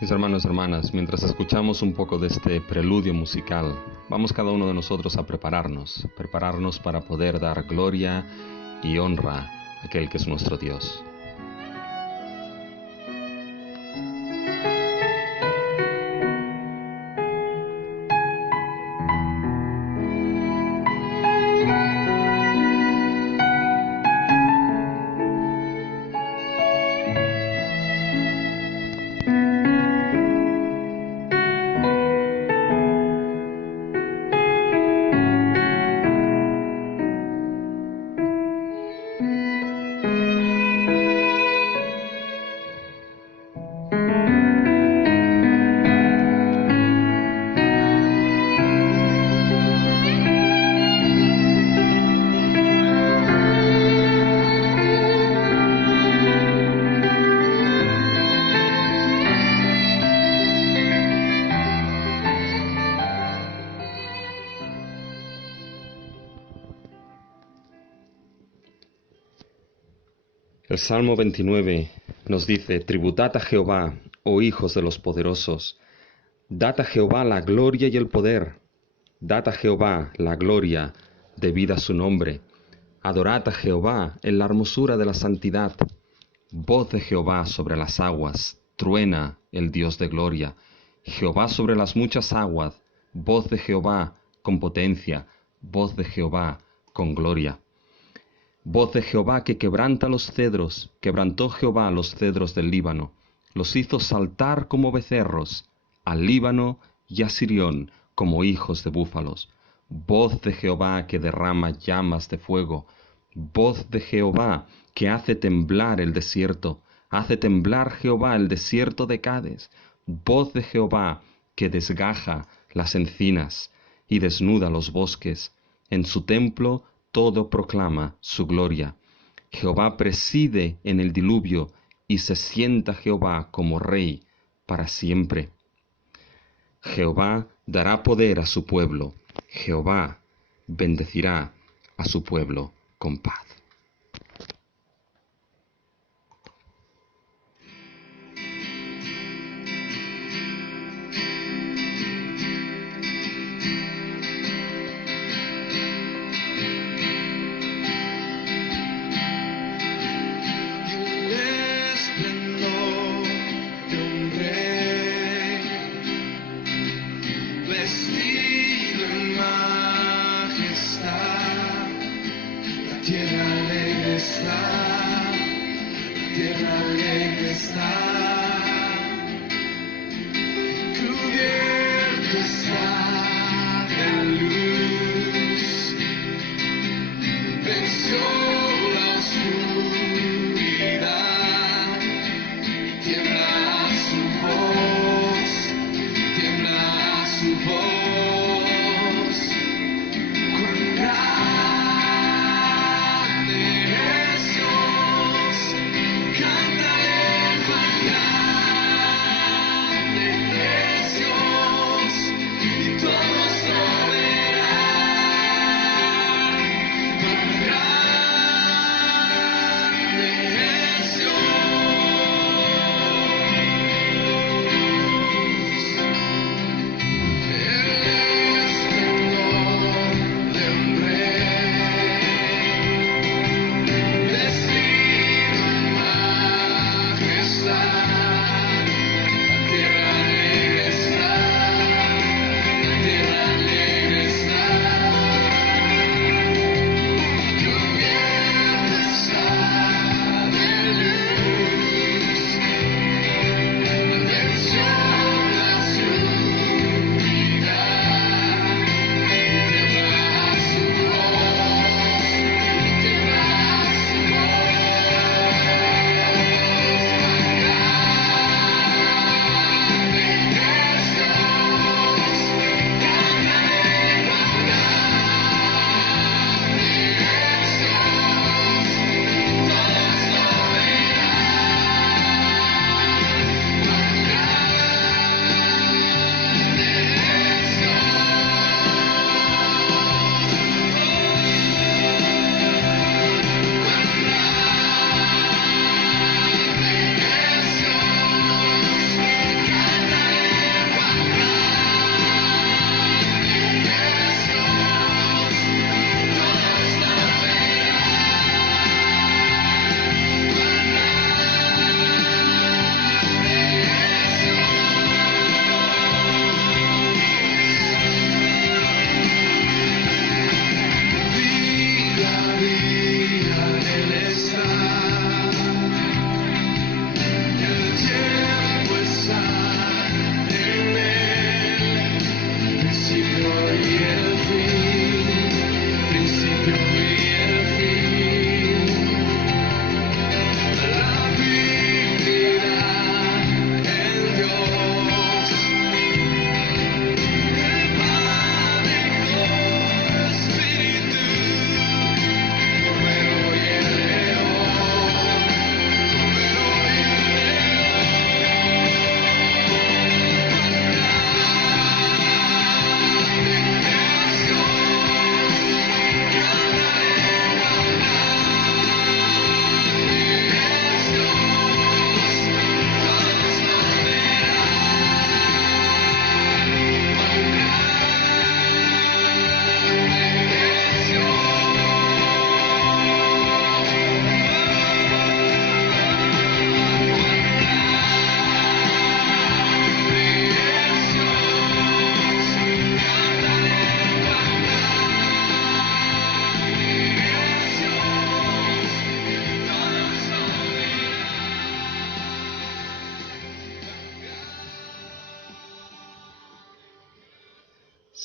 Mis hermanos y hermanas, mientras escuchamos un poco de este preludio musical, vamos cada uno de nosotros a prepararnos para poder dar gloria y honra a aquel que es nuestro Dios. El Salmo 29 nos dice: tributad a Jehová, oh hijos de los poderosos, dad a Jehová la gloria y el poder, dad a Jehová la gloria debida a su nombre, adorad a Jehová en la hermosura de la santidad. Voz de Jehová sobre las aguas, truena el Dios de gloria. Jehová sobre las muchas aguas, voz de Jehová con potencia, voz de Jehová con gloria. Voz de Jehová que quebranta los cedros, quebrantó Jehová los cedros del Líbano, los hizo saltar como becerros, al Líbano y a Sirión como hijos de búfalos. Voz de Jehová que derrama llamas de fuego, voz de Jehová que hace temblar el desierto, hace temblar Jehová el desierto de Cades. Voz de Jehová que desgaja las encinas y desnuda los bosques. En su templo todo proclama su gloria. Jehová preside en el diluvio, y se sienta Jehová como rey para siempre. Jehová dará poder a su pueblo. Jehová bendecirá a su pueblo con paz. Canta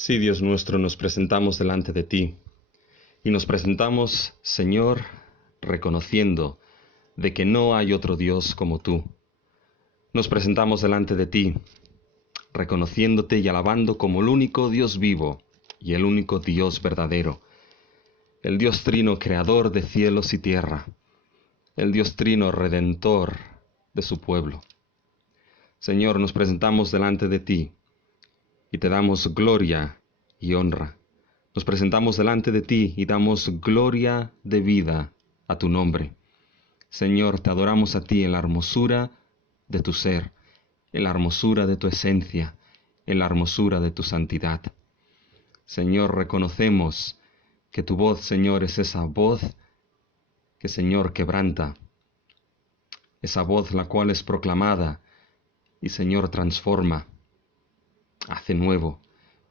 Sí, Dios nuestro, nos presentamos delante de ti y nos presentamos, Señor, reconociendo de que no hay otro Dios como tú. Nos presentamos delante de ti, reconociéndote y alabando como el único Dios vivo y el único Dios verdadero, el Dios trino creador de cielos y tierra, el Dios trino redentor de su pueblo. Señor, nos presentamos delante de ti y te damos gloria y honra. Nos presentamos delante de ti y damos gloria de vida a tu nombre. Señor, te adoramos a ti en la hermosura de tu ser, en la hermosura de tu esencia, en la hermosura de tu santidad. Señor, reconocemos que tu voz, Señor, es esa voz que, Señor, quebranta, esa voz la cual es proclamada y, Señor, transforma, hace nuevo.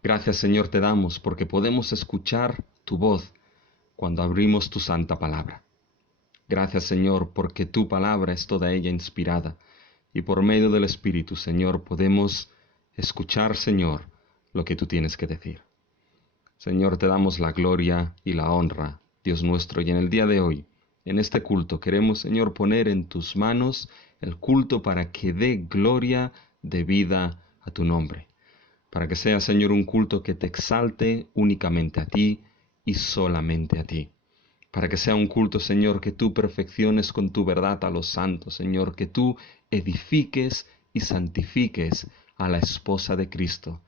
Gracias, Señor, te damos porque podemos escuchar tu voz cuando abrimos tu santa palabra. Gracias, Señor, porque tu palabra es toda ella inspirada y por medio del Espíritu, Señor, podemos escuchar, Señor, lo que tú tienes que decir. Señor, te damos la gloria y la honra, Dios nuestro, y en el día de hoy, en este culto, queremos, Señor, poner en tus manos el culto para que dé gloria de vida a tu nombre. Para que sea, Señor, un culto que te exalte únicamente a ti y solamente a ti. Para que sea un culto, Señor, que tú perfecciones con tu verdad a los santos, Señor, que tú edifiques y santifiques a la esposa de Cristo.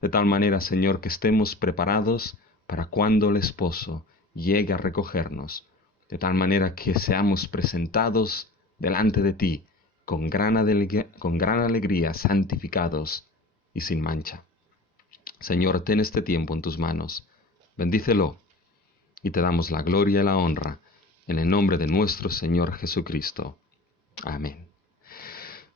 De tal manera, Señor, que estemos preparados para cuando el esposo llegue a recogernos. De tal manera que seamos presentados delante de ti con gran alegría, santificados y sin mancha. Señor, ten este tiempo en tus manos. Bendícelo y te damos la gloria y la honra en el nombre de nuestro Señor Jesucristo. Amén.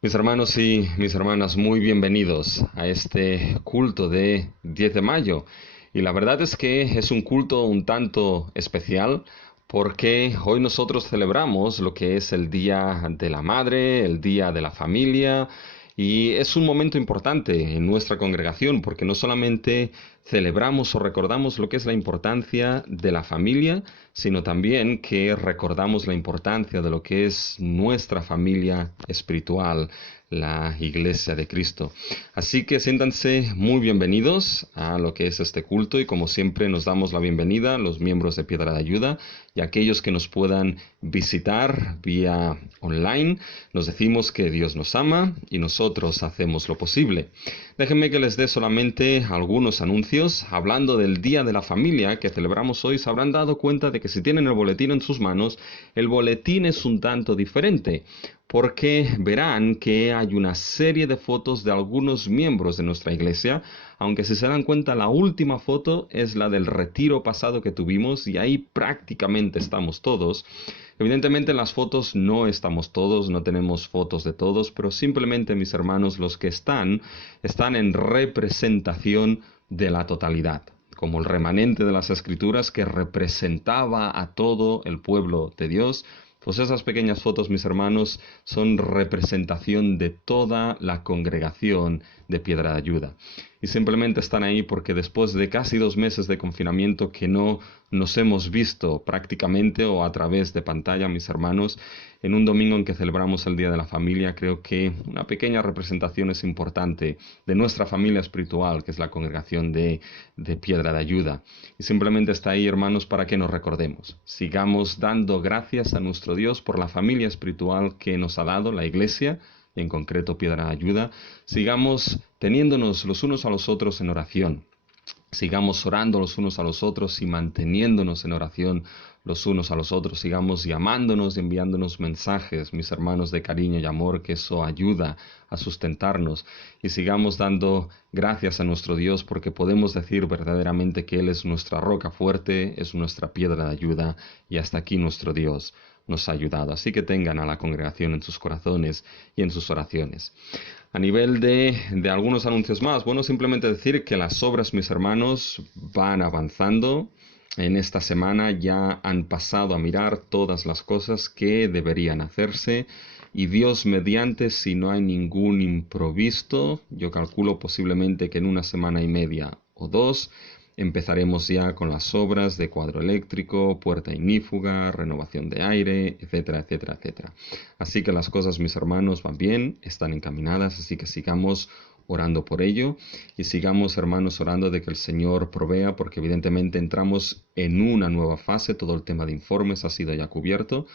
Mis hermanos y mis hermanas, muy bienvenidos a este culto de 10 de mayo. Y la verdad es que es un culto un tanto especial porque hoy nosotros celebramos lo que es el Día de la Madre, el Día de la Familia. Y es un momento importante en nuestra congregación porque no solamente celebramos o recordamos lo que es la importancia de la familia, sino también que recordamos la importancia de lo que es nuestra familia espiritual, la Iglesia de Cristo. Así que siéntanse muy bienvenidos a lo que es este culto y como siempre nos damos la bienvenida a los miembros de Piedra de Ayuda y a aquellos que nos puedan visitar vía online. Nos decimos que Dios nos ama y nosotros hacemos lo posible. Déjenme que les dé solamente algunos anuncios. Hablando del Día de la Familia que celebramos hoy, se habrán dado cuenta de que si tienen el boletín en sus manos, el boletín es un tanto diferente, porque verán que hay una serie de fotos de algunos miembros de nuestra iglesia, aunque si se dan cuenta la última foto es la del retiro pasado que tuvimos y ahí prácticamente estamos todos. Evidentemente en las fotos no estamos todos, no tenemos fotos de todos, pero simplemente mis hermanos los que están en representación de la totalidad, como el remanente de las Escrituras que representaba a todo el pueblo de Dios. Pues esas pequeñas fotos, mis hermanos, son representación de toda la congregación de Piedra de Ayuda. Y simplemente están ahí porque después de casi 2 meses de confinamiento que no nos hemos visto prácticamente o a través de pantalla, mis hermanos, en un domingo en que celebramos el Día de la Familia, creo que una pequeña representación es importante de nuestra familia espiritual, que es la congregación de Piedra de Ayuda. Y simplemente está ahí, hermanos, para que nos recordemos. Sigamos dando gracias a nuestro Dios por la familia espiritual que nos ha dado, la Iglesia, en concreto Piedra de Ayuda. Sigamos teniéndonos los unos a los otros en oración. Sigamos orando los unos a los otros y manteniéndonos en oración los unos a los otros. Sigamos llamándonos y enviándonos mensajes, mis hermanos, de cariño y amor, que eso ayuda a sustentarnos. Y sigamos dando gracias a nuestro Dios porque podemos decir verdaderamente que Él es nuestra roca fuerte, es nuestra piedra de ayuda y hasta aquí nuestro Dios nos ha ayudado. Así que tengan a la congregación en sus corazones y en sus oraciones. A nivel de algunos anuncios más, bueno, simplemente decir que las obras, mis hermanos, van avanzando. En esta semana ya han pasado a mirar todas las cosas que deberían hacerse y Dios mediante, si no hay ningún imprevisto, yo calculo posiblemente que en 1 semana y media o dos, empezaremos ya con las obras de cuadro eléctrico, puerta ignífuga, renovación de aire, etcétera, etcétera, etcétera. Así que las cosas, mis hermanos, van bien, están encaminadas, así que sigamos orando por ello y sigamos, hermanos, orando de que el Señor provea, porque evidentemente entramos en una nueva fase. Todo el tema de informes ha sido ya cubierto,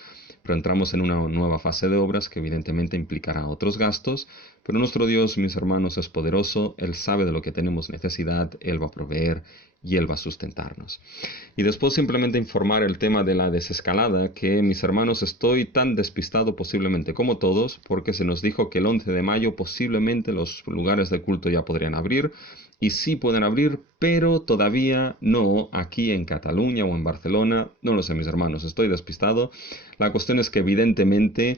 pero entramos en una nueva fase de obras que evidentemente implicará otros gastos. Pero nuestro Dios, mis hermanos, es poderoso, Él sabe de lo que tenemos necesidad, Él va a proveer y Él va a sustentarnos. Y después simplemente informar el tema de la desescalada, que, mis hermanos, estoy tan despistado posiblemente como todos, porque se nos dijo que el 11 de mayo posiblemente los lugares de culto ya podrían abrir, y sí pueden abrir, pero todavía no aquí en Cataluña o en Barcelona. No lo sé, mis hermanos, estoy despistado. La cuestión es que evidentemente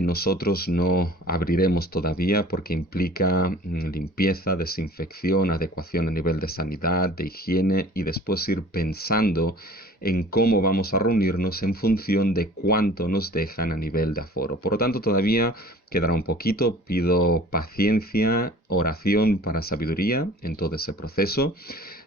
nosotros no abriremos todavía porque implica limpieza, desinfección, adecuación a nivel de sanidad, de higiene, y después ir pensando en cómo vamos a reunirnos en función de cuánto nos dejan a nivel de aforo. Por lo tanto, todavía quedará un poquito. Pido paciencia, oración para sabiduría en todo ese proceso.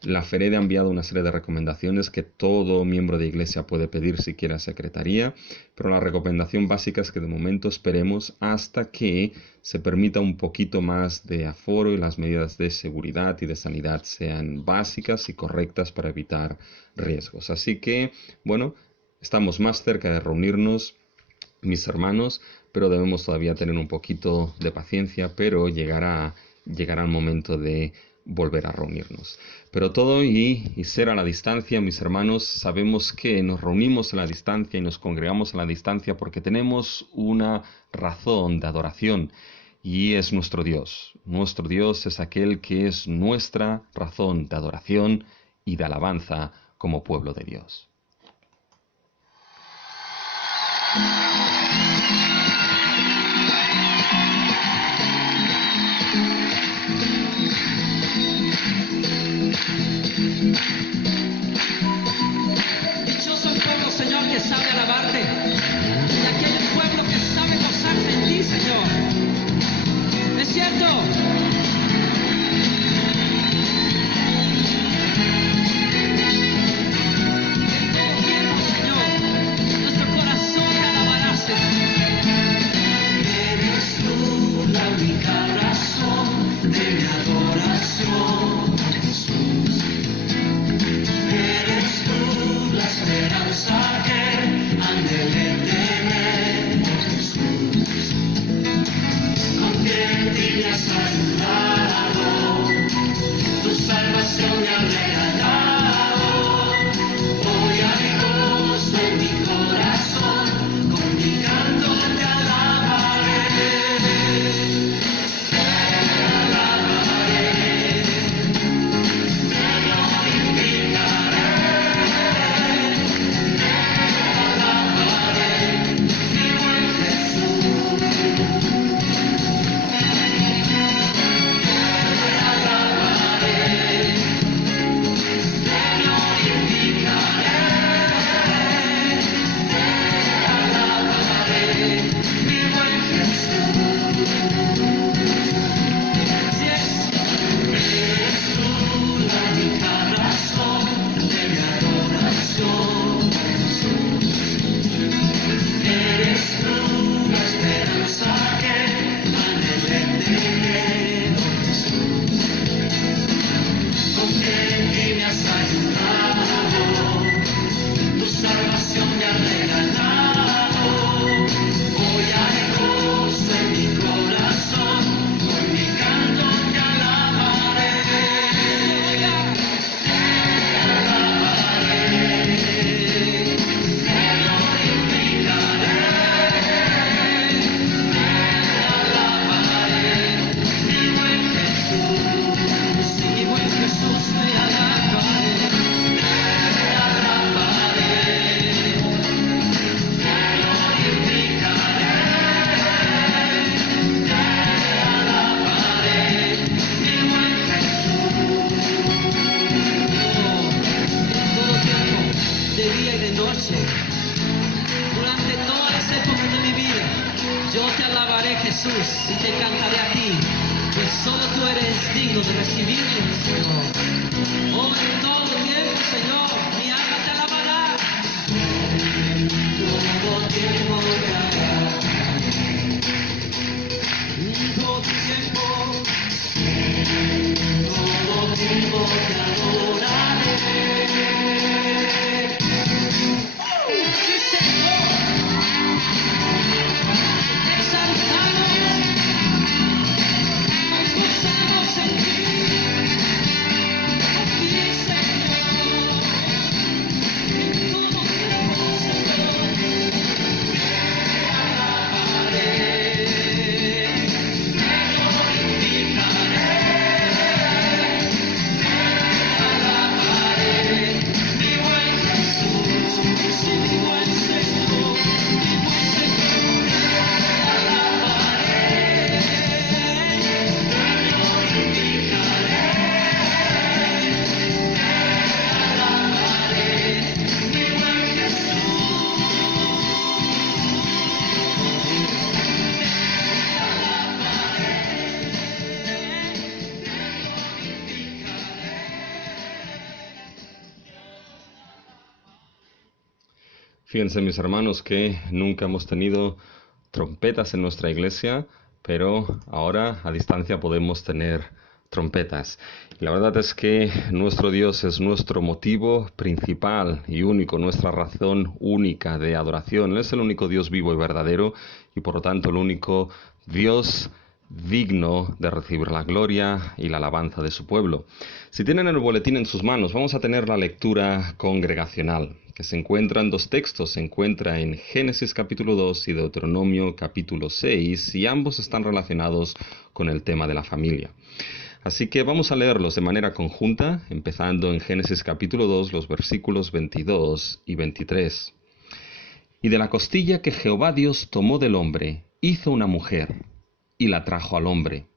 La FERED ha enviado una serie de recomendaciones que todo miembro de iglesia puede pedir si quiere a secretaría, pero la recomendación básica es que de momento esperemos hasta que se permita un poquito más de aforo y las medidas de seguridad y de sanidad sean básicas y correctas para evitar riesgos. Así que, bueno, estamos más cerca de reunirnos, mis hermanos, pero debemos todavía tener un poquito de paciencia, pero llegará el momento de volver a reunirnos. Pero todo y ser a la distancia, mis hermanos, sabemos que nos reunimos a la distancia y nos congregamos a la distancia porque tenemos una razón de adoración, y es nuestro Dios. Nuestro Dios es aquel que es nuestra razón de adoración y de alabanza como pueblo de Dios. Dichoso el pueblo, Señor, que sabe alabarte. Y aquí hay un pueblo que sabe gozarse en ti, Señor. ¿Es cierto? Jesús, y te cantaré a ti. pues solo tú eres digno de recibirlo, Señor. Oh, en todo tiempo, Señor, mi alma te alabará. Todo tiempo te alabará. Todo tiempo, todo tiempo te adoraré. Sí, Señor. Exaltamos, nos gozamos en ti, Señor, en todo tiempo, Señor, te alabaré, te glorificaré, mi buen Jesús, sí, mi buen Señor, te alabaré, te glorificaré. Fíjense, mis hermanos, que nunca hemos tenido trompetas en nuestra iglesia, pero ahora a distancia podemos tener trompetas. Y la verdad es que nuestro Dios es nuestro motivo principal y único, nuestra razón única de adoración. Él es el único Dios vivo y verdadero y por lo tanto el único Dios digno de recibir la gloria y la alabanza de su pueblo. Si tienen el boletín en sus manos, vamos a tener la lectura congregacional, que se encuentra en dos textos. Se encuentra en Génesis capítulo 2 y Deuteronomio capítulo 6, y ambos están relacionados con el tema de la familia. Así que vamos a leerlos de manera conjunta, empezando en Génesis capítulo 2, los versículos 22 y 23. Y de la costilla que Jehová Dios tomó del hombre, hizo una mujer, y la trajo al hombre.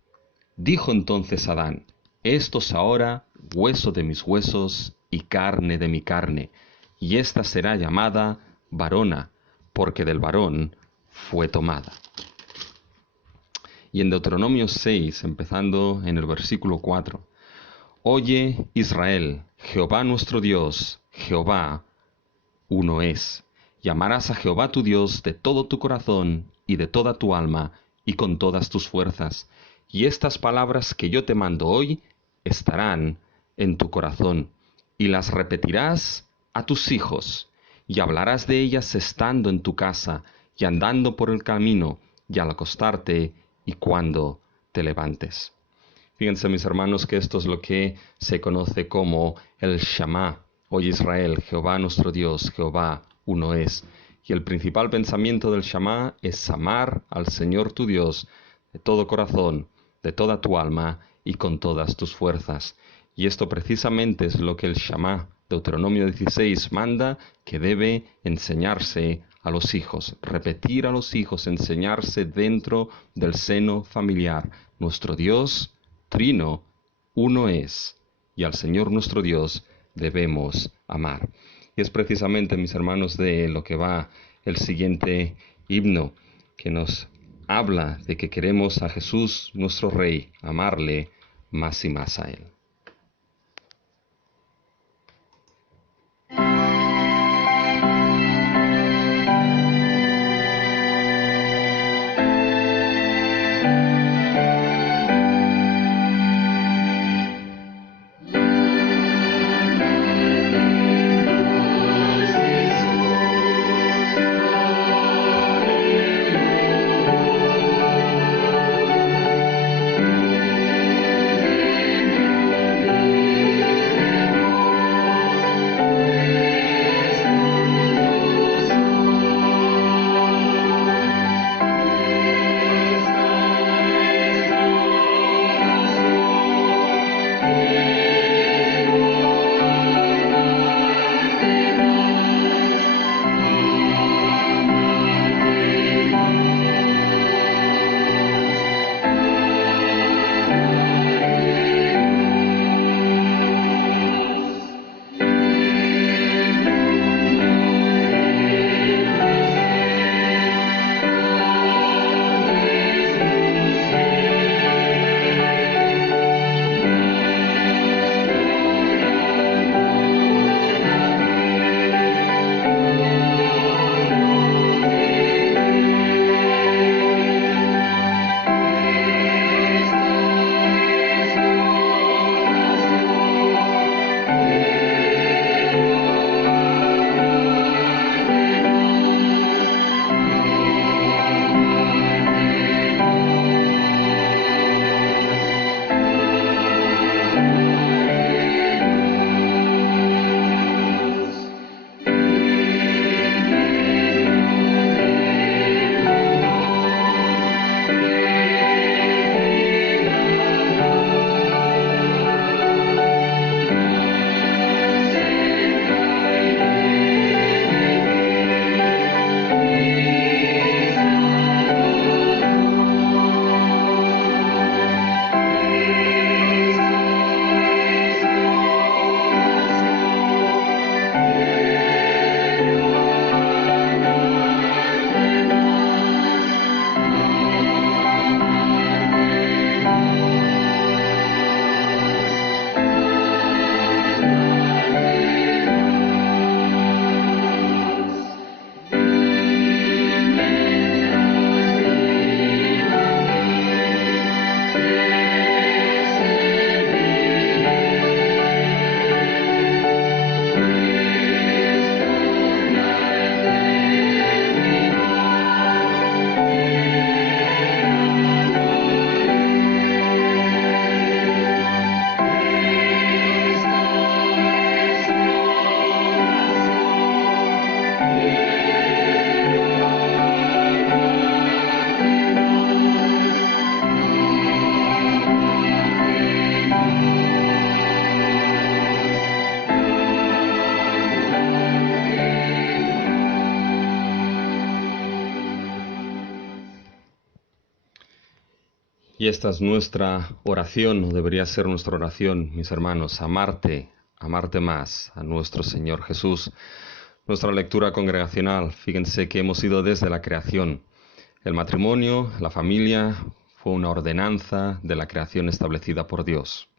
Dijo entonces Adán: esto es ahora hueso de mis huesos y carne de mi carne, y ésta será llamada varona, porque del varón fue tomada. Y en Deuteronomio 6, empezando en el versículo 4, oye Israel, Jehová nuestro Dios, Jehová uno es. Y amarás a Jehová tu Dios de todo tu corazón y de toda tu alma y con todas tus fuerzas. Y estas palabras que yo te mando hoy estarán en tu corazón, y las repetirás a tus hijos, y hablarás de ellas estando en tu casa, y andando por el camino, y al acostarte, y cuando te levantes. Fíjense, mis hermanos, que esto es lo que se conoce como el Shama. Oye Israel, Jehová nuestro Dios, Jehová uno es. Y el principal pensamiento del Shama es amar al Señor tu Dios de todo corazón, de toda tu alma y con todas tus fuerzas. Y esto precisamente es lo que el Shama, Deuteronomio 16, manda que debe enseñarse a los hijos, repetir a los hijos, enseñarse dentro del seno familiar. Nuestro Dios, Trino, uno es, y al Señor nuestro Dios debemos amar. Y es precisamente, mis hermanos, de lo que va el siguiente himno, que nos habla de que queremos a Jesús, nuestro Rey, amarle más y más a Él. Y esta es nuestra oración, o debería ser nuestra oración, mis hermanos, amarte más a nuestro Señor Jesús. Nuestra lectura congregacional, fíjense que hemos ido desde la creación. El matrimonio, la familia, fue una ordenanza de la creación establecida por Dios.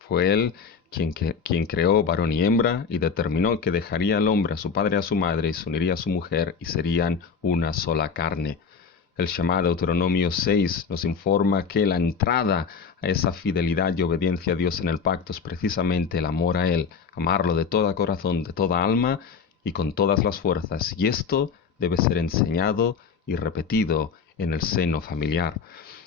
Fue Él quien creó varón y hembra y determinó que dejaría al hombre a su padre y a su madre y se uniría a su mujer y serían una sola carne. El Shema de Deuteronomio 6 nos informa que la entrada a esa fidelidad y obediencia a Dios en el pacto es precisamente el amor a Él, amarlo de todo corazón, de toda alma y con todas las fuerzas. Y esto debe ser enseñado y repetido en el seno familiar.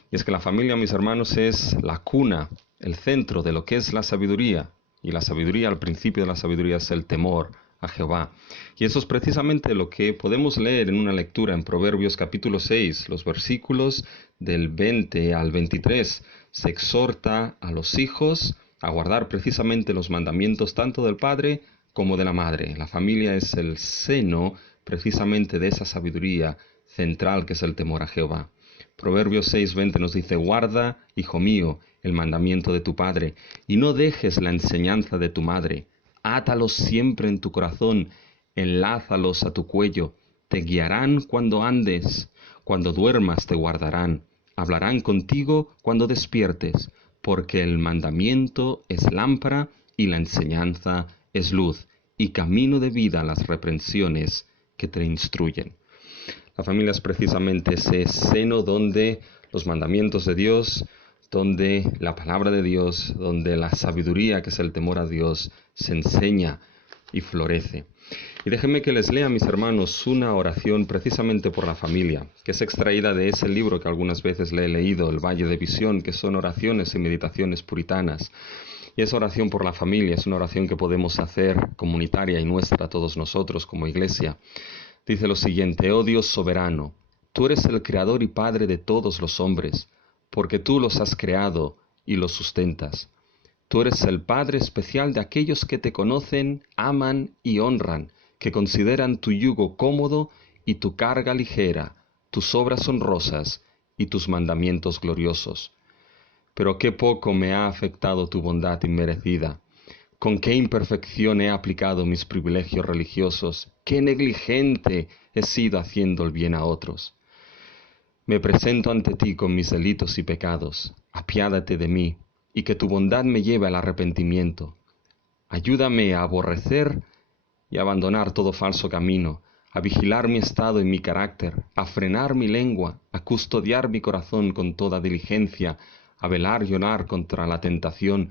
Y es que la familia, mis hermanos, es la cuna, el centro de lo que es la sabiduría. Y la sabiduría, al principio de la sabiduría, es el temor a Jehová. Y eso es precisamente lo que podemos leer en una lectura en Proverbios capítulo 6, los versículos del 20 al 23. Se exhorta a los hijos a guardar precisamente los mandamientos tanto del padre como de la madre. La familia es el seno precisamente de esa sabiduría central que es el temor a Jehová. Proverbios 6:20 nos dice: guarda, hijo mío, el mandamiento de tu padre, y no dejes la enseñanza de tu madre. Átalos siempre en tu corazón, enlázalos a tu cuello. Te guiarán cuando andes, cuando duermas te guardarán. Hablarán contigo cuando despiertes, porque el mandamiento es lámpara y la enseñanza es luz, y camino de vida las reprensiones que te instruyen. La familia es precisamente ese seno donde los mandamientos de Dios, donde la palabra de Dios, donde la sabiduría, que es el temor a Dios, se enseña y florece. Y déjenme que les lea, mis hermanos, una oración precisamente por la familia, que es extraída de ese libro que algunas veces le he leído, El Valle de Visión, que son oraciones y meditaciones puritanas. Y esa oración por la familia es una oración que podemos hacer comunitaria y nuestra todos nosotros como iglesia. Dice lo siguiente: oh Dios soberano, tú eres el creador y padre de todos los hombres, porque tú los has creado y los sustentas. Tú eres el Padre especial de aquellos que te conocen, aman y honran, que consideran tu yugo cómodo y tu carga ligera, tus obras honrosas y tus mandamientos gloriosos. Pero qué poco me ha afectado tu bondad inmerecida. Con qué imperfección he aplicado mis privilegios religiosos, qué negligente he sido haciendo el bien a otros. Me presento ante ti con mis delitos y pecados, apiádate de mí, y que tu bondad me lleve al arrepentimiento. Ayúdame a aborrecer y abandonar todo falso camino, a vigilar mi estado y mi carácter, a frenar mi lengua, a custodiar mi corazón con toda diligencia, a velar y orar contra la tentación,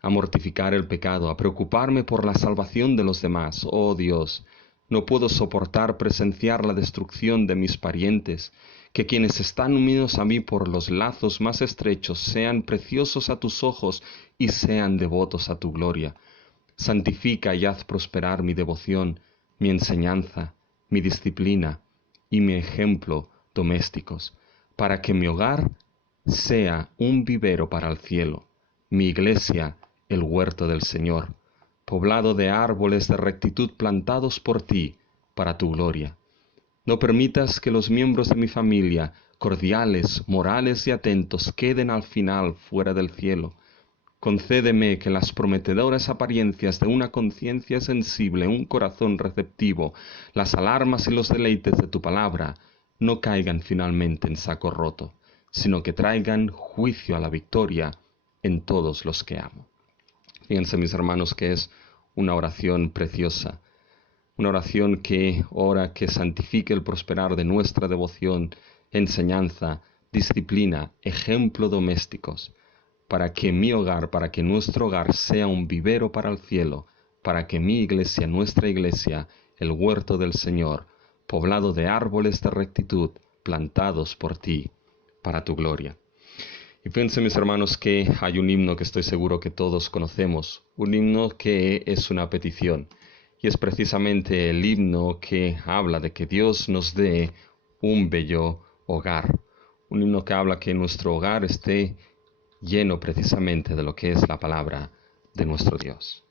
a mortificar el pecado, a preocuparme por la salvación de los demás. Oh Dios, no puedo soportar presenciar la destrucción de mis parientes, que quienes están unidos a mí por los lazos más estrechos sean preciosos a tus ojos y sean devotos a tu gloria. Santifica y haz prosperar mi devoción, mi enseñanza, mi disciplina y mi ejemplo domésticos, para que mi hogar sea un vivero para el cielo, mi iglesia el huerto del Señor, poblado de árboles de rectitud plantados por ti para tu gloria. No permitas que los miembros de mi familia, cordiales, morales y atentos, queden al final fuera del cielo. Concédeme que las prometedoras apariencias de una conciencia sensible, un corazón receptivo, las alarmas y los deleites de tu palabra, no caigan finalmente en saco roto, sino que traigan juicio a la victoria en todos los que amo. Fíjense, mis hermanos, que es una oración preciosa, una oración que ora que santifique el prosperar de nuestra devoción, enseñanza, disciplina, ejemplo domésticos, para que mi hogar, para que nuestro hogar sea un vivero para el cielo, para que mi iglesia, nuestra iglesia, el huerto del Señor, poblado de árboles de rectitud, plantados por ti, para tu gloria. Y fíjense, mis hermanos, que hay un himno que estoy seguro que todos conocemos, un himno que es una petición, y es precisamente el himno que habla de que Dios nos dé un bello hogar, un himno que habla que nuestro hogar esté lleno precisamente de lo que es la palabra de nuestro Dios.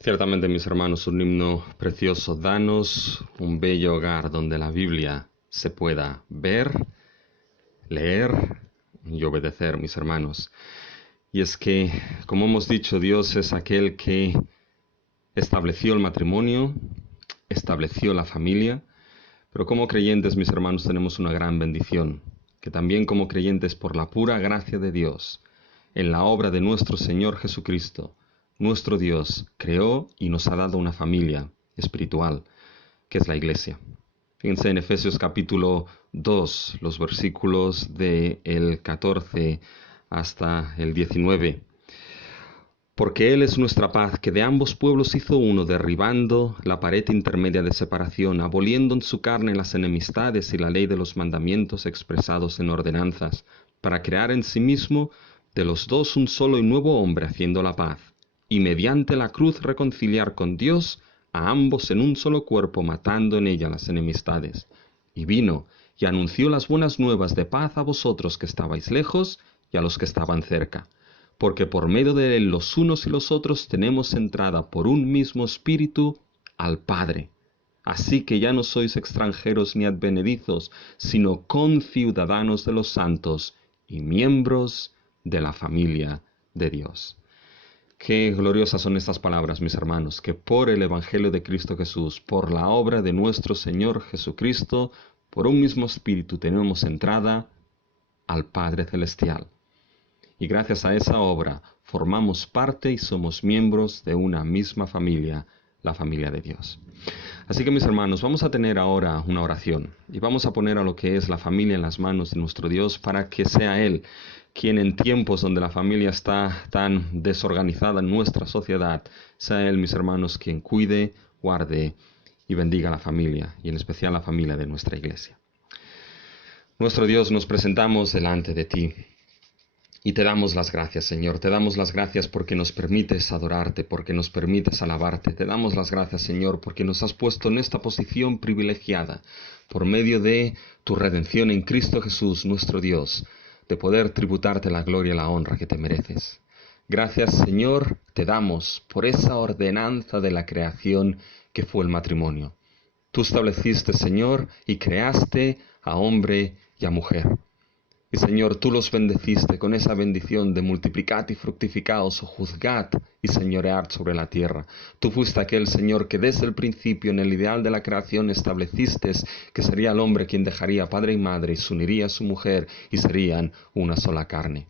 Ciertamente, mis hermanos, un himno precioso. Danos un bello hogar donde la Biblia se pueda ver, leer y obedecer, mis hermanos. Y es que, como hemos dicho, Dios es aquel que estableció el matrimonio, estableció la familia, pero como creyentes, mis hermanos, tenemos una gran bendición, que también como creyentes, por la pura gracia de Dios, en la obra de nuestro Señor Jesucristo, nuestro Dios creó y nos ha dado una familia espiritual, que es la Iglesia. Fíjense en Efesios capítulo 2, los versículos del 14 hasta el 19. Porque Él es nuestra paz, que de ambos pueblos hizo uno, derribando la pared intermedia de separación, aboliendo en su carne las enemistades y la ley de los mandamientos expresados en ordenanzas, para crear en sí mismo de los dos un solo y nuevo hombre, haciendo la paz, y mediante la cruz reconciliar con Dios a ambos en un solo cuerpo, matando en ella las enemistades. Y vino y anunció las buenas nuevas de paz a vosotros que estabais lejos y a los que estaban cerca, porque por medio de él los unos y los otros tenemos entrada por un mismo espíritu al Padre. Así que ya no sois extranjeros ni advenedizos, sino conciudadanos de los santos y miembros de la familia de Dios. Qué gloriosas son estas palabras, mis hermanos, que por el Evangelio de Cristo Jesús, por la obra de nuestro Señor Jesucristo, por un mismo espíritu tenemos entrada al Padre Celestial. Y gracias a esa obra formamos parte y somos miembros de una misma familia, la familia de Dios. Así que mis hermanos, vamos a tener ahora una oración y vamos a poner a lo que es la familia en las manos de nuestro Dios para que sea Él quien en tiempos donde la familia está tan desorganizada en nuestra sociedad, sea Él, mis hermanos, quien cuide, guarde y bendiga la familia y en especial la familia de nuestra iglesia. Nuestro Dios, nos presentamos delante de ti. Y te damos las gracias, Señor. Te damos las gracias porque nos permites adorarte, porque nos permites alabarte. Te damos las gracias, Señor, porque nos has puesto en esta posición privilegiada, por medio de tu redención en Cristo Jesús, nuestro Dios, de poder tributarte la gloria y la honra que te mereces. Gracias, Señor, te damos por esa ordenanza de la creación que fue el matrimonio. Tú estableciste, Señor, y creaste a hombre y a mujer. Y Señor, tú los bendeciste con esa bendición de multiplicad y fructificaos, o juzgad y señoread sobre la tierra. Tú fuiste aquel, Señor, que desde el principio en el ideal de la creación estableciste que sería el hombre quien dejaría padre y madre y se uniría a su mujer y serían una sola carne.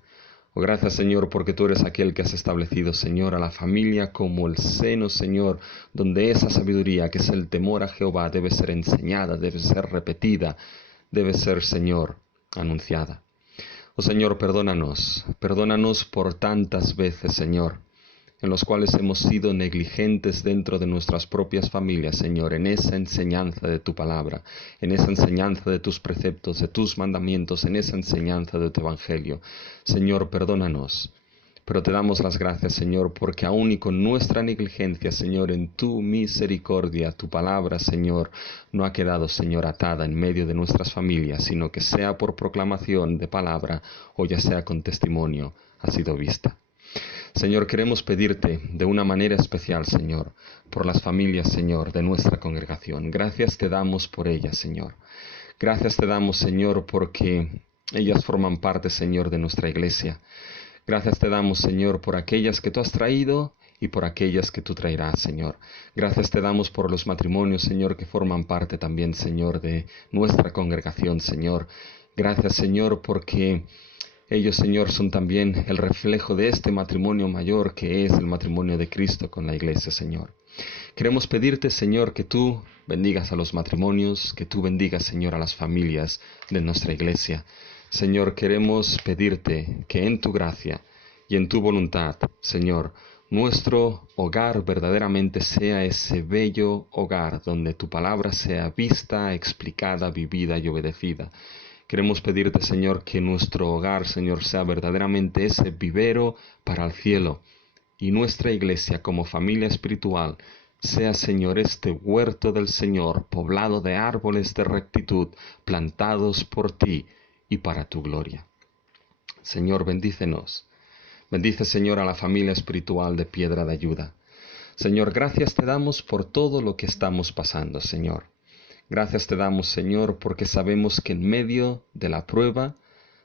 Oh, gracias, Señor, porque tú eres aquel que has establecido, Señor, a la familia como el seno, Señor, donde esa sabiduría que es el temor a Jehová debe ser enseñada, debe ser repetida, debe ser, Señor, anunciada. Oh Señor, perdónanos por tantas veces, Señor, en los cuales hemos sido negligentes dentro de nuestras propias familias, Señor, en esa enseñanza de tu palabra, en esa enseñanza de tus preceptos, de tus mandamientos, en esa enseñanza de tu evangelio. Señor, perdónanos. Pero te damos las gracias, Señor, porque aún y con nuestra negligencia, Señor, en tu misericordia, tu palabra, Señor, no ha quedado, Señor, atada en medio de nuestras familias, sino que sea por proclamación de palabra o ya sea con testimonio, ha sido vista. Señor, queremos pedirte de una manera especial, Señor, por las familias, Señor, de nuestra congregación. Gracias te damos por ellas, Señor. Gracias te damos, Señor, porque ellas forman parte, Señor, de nuestra iglesia. Gracias te damos, Señor, por aquellas que tú has traído y por aquellas que tú traerás, Señor. Gracias te damos por los matrimonios, Señor, que forman parte también, Señor, de nuestra congregación, Señor. Gracias, Señor, porque ellos, Señor, son también el reflejo de este matrimonio mayor que es el matrimonio de Cristo con la iglesia, Señor. Queremos pedirte, Señor, que tú bendigas a los matrimonios, que tú bendigas, Señor, a las familias de nuestra iglesia. Señor, queremos pedirte que en tu gracia y en tu voluntad, Señor, nuestro hogar verdaderamente sea ese bello hogar donde tu palabra sea vista, explicada, vivida y obedecida. Queremos pedirte, Señor, que nuestro hogar, Señor, sea verdaderamente ese vivero para el cielo y nuestra iglesia como familia espiritual sea, Señor, este huerto del Señor, poblado de árboles de rectitud, plantados por ti y para tu gloria. Señor, bendícenos. Bendice, Señor, a la familia espiritual de Piedra de Ayuda. Señor, gracias te damos por todo lo que estamos pasando, Señor. Gracias te damos, Señor, porque sabemos que en medio de la prueba,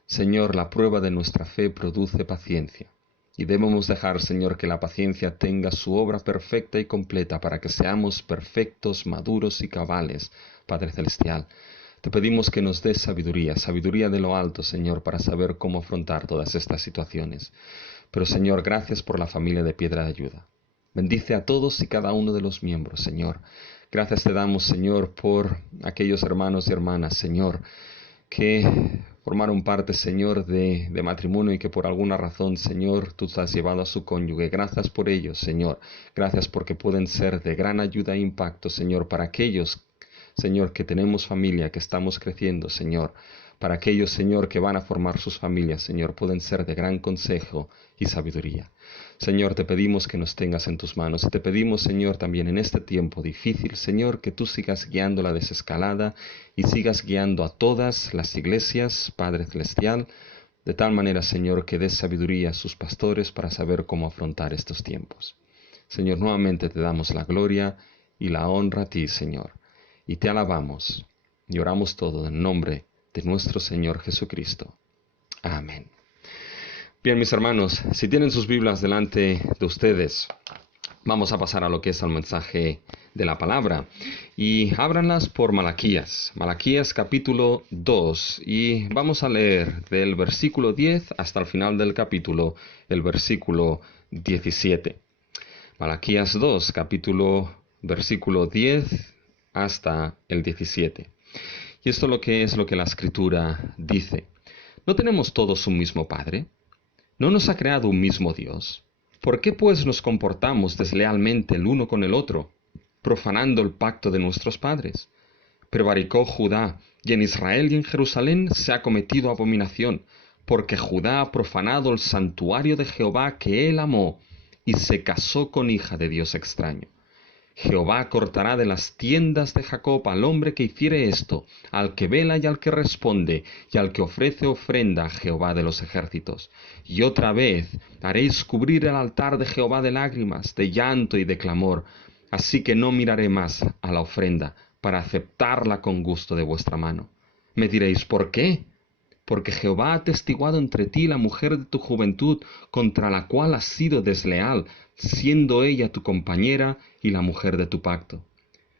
Señor, la prueba de nuestra fe produce paciencia. Y debemos dejar, Señor, que la paciencia tenga su obra perfecta y completa para que seamos perfectos, maduros y cabales, Padre Celestial. Te pedimos que nos des sabiduría, sabiduría de lo alto, Señor, para saber cómo afrontar todas estas situaciones. Pero, Señor, gracias por la familia de Piedra de Ayuda. Bendice a todos y cada uno de los miembros, Señor. Gracias te damos, Señor, por aquellos hermanos y hermanas, Señor, que formaron parte, Señor, de matrimonio y que por alguna razón, Señor, tú te has llevado a su cónyuge. Gracias por ellos, Señor. Gracias porque pueden ser de gran ayuda e impacto, Señor, para aquellos, Señor, que tenemos familia, que estamos creciendo, Señor. Para aquellos, Señor, que van a formar sus familias, Señor, pueden ser de gran consejo y sabiduría. Señor, te pedimos que nos tengas en tus manos y te pedimos, Señor, también en este tiempo difícil, Señor, que tú sigas guiando la desescalada y sigas guiando a todas las iglesias, Padre Celestial, de tal manera, Señor, que des sabiduría a sus pastores para saber cómo afrontar estos tiempos. Señor, nuevamente te damos la gloria y la honra a ti, Señor, y te alabamos y oramos todo en nombre de nuestro Señor Jesucristo. Amén. Bien, mis hermanos, si tienen sus Biblias delante de ustedes, vamos a pasar a lo que es el mensaje de la palabra. Y ábranlas por Malaquías, Malaquías capítulo 2, y vamos a leer del versículo 10 hasta el final del capítulo, el versículo 17. Malaquías 2, versículo 10 hasta el 17. Y esto es lo que la Escritura dice. ¿No tenemos todos un mismo Padre? ¿No nos ha creado un mismo Dios? ¿Por qué pues nos comportamos deslealmente el uno con el otro, profanando el pacto de nuestros padres? Prevaricó Judá, y en Israel y en Jerusalén se ha cometido abominación, porque Judá ha profanado el santuario de Jehová que él amó, y se casó con hija de Dios extraño. Jehová cortará de las tiendas de Jacob al hombre que hiciere esto, al que vela y al que responde, y al que ofrece ofrenda a Jehová de los ejércitos. Y otra vez haréis cubrir el altar de Jehová de lágrimas, de llanto y de clamor. Así que no miraré más a la ofrenda, para aceptarla con gusto de vuestra mano. Me diréis, ¿por qué? Porque Jehová ha atestiguado entre ti la mujer de tu juventud, contra la cual has sido desleal, siendo ella tu compañera y la mujer de tu pacto.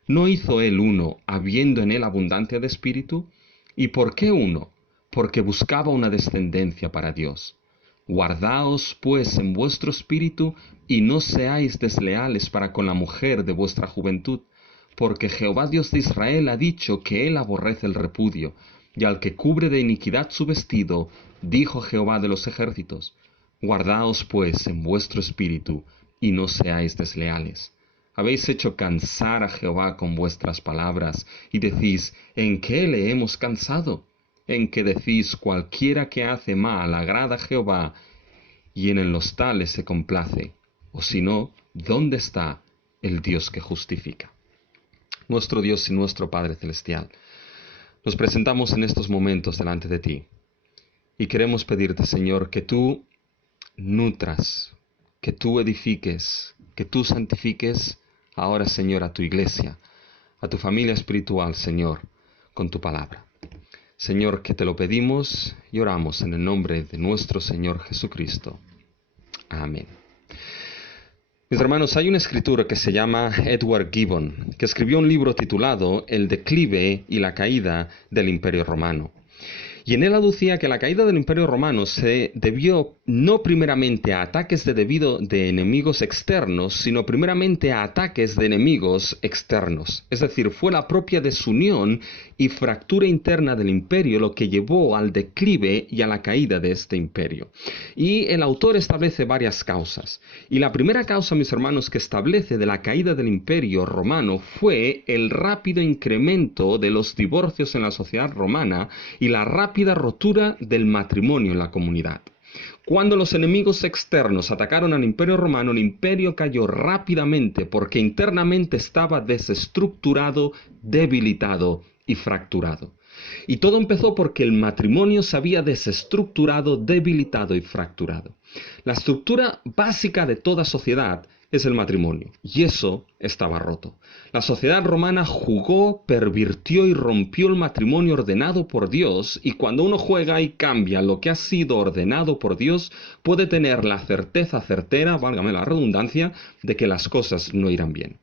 ¿No hizo él uno, habiendo en él abundancia de espíritu? ¿Y por qué uno? Porque buscaba una descendencia para Dios. Guardaos, pues, en vuestro espíritu, y no seáis desleales para con la mujer de vuestra juventud, porque Jehová Dios de Israel ha dicho que él aborrece el repudio, y al que cubre de iniquidad su vestido, dijo Jehová de los ejércitos. Guardaos, pues, en vuestro espíritu, y no seáis desleales. Habéis hecho cansar a Jehová con vuestras palabras, y decís, ¿en qué le hemos cansado? En que decís, cualquiera que hace mal agrada a Jehová, y en los tales se complace. O si no, ¿dónde está el Dios que justifica? Nuestro Dios y nuestro Padre Celestial, nos presentamos en estos momentos delante de ti, y queremos pedirte, Señor, que tú nutras, que tú edifiques, que tú santifiques ahora, Señor, a tu iglesia, a tu familia espiritual, Señor, con tu palabra. Señor, que te lo pedimos y oramos en el nombre de nuestro Señor Jesucristo. Amén. Mis hermanos, hay un escritor que se llama Edward Gibbon, que escribió un libro titulado El declive y la caída del Imperio Romano. Y en él aducía que la caída del Imperio Romano se debió no primeramente a ataques de enemigos externos, sino primeramente a ataques de enemigos externos. Es decir, fue la propia desunión y fractura interna del imperio lo que llevó al declive y a la caída de este imperio. Y el autor establece varias causas. Y la primera causa, mis hermanos, que establece de la caída del Imperio Romano fue el rápido incremento de los divorcios en la sociedad romana y la rápida rotura del matrimonio en la comunidad. Cuando los enemigos externos atacaron al Imperio Romano, el imperio cayó rápidamente porque internamente estaba desestructurado, debilitado y fracturado. Y todo empezó porque el matrimonio se había desestructurado, debilitado y fracturado. La estructura básica de toda sociedad es el matrimonio, y eso estaba roto. La sociedad romana jugó, pervirtió y rompió el matrimonio ordenado por Dios, y cuando uno juega y cambia lo que ha sido ordenado por Dios, puede tener la certeza certera, válgame la redundancia, de que las cosas no irán bien.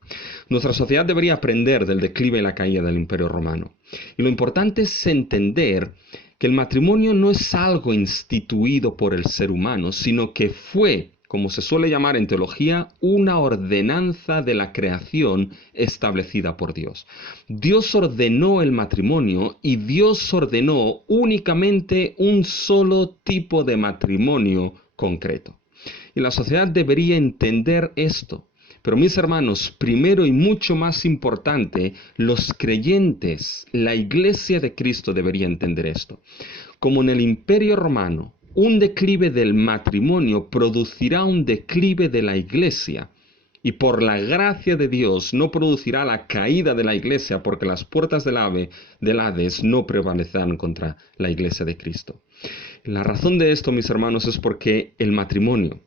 Nuestra sociedad debería aprender del declive y la caída del Imperio Romano. Y lo importante es entender que el matrimonio no es algo instituido por el ser humano, sino que fue, como se suele llamar en teología, una ordenanza de la creación establecida por Dios. Dios ordenó el matrimonio y Dios ordenó únicamente un solo tipo de matrimonio concreto. Y la sociedad debería entender esto. Pero mis hermanos, primero y mucho más importante, los creyentes, la Iglesia de Cristo debería entender esto. Como en el Imperio Romano, un declive del matrimonio producirá un declive de la Iglesia. Y por la gracia de Dios no producirá la caída de la Iglesia, porque las puertas del Hades no prevalecerán contra la Iglesia de Cristo. La razón de esto, mis hermanos, es porque el matrimonio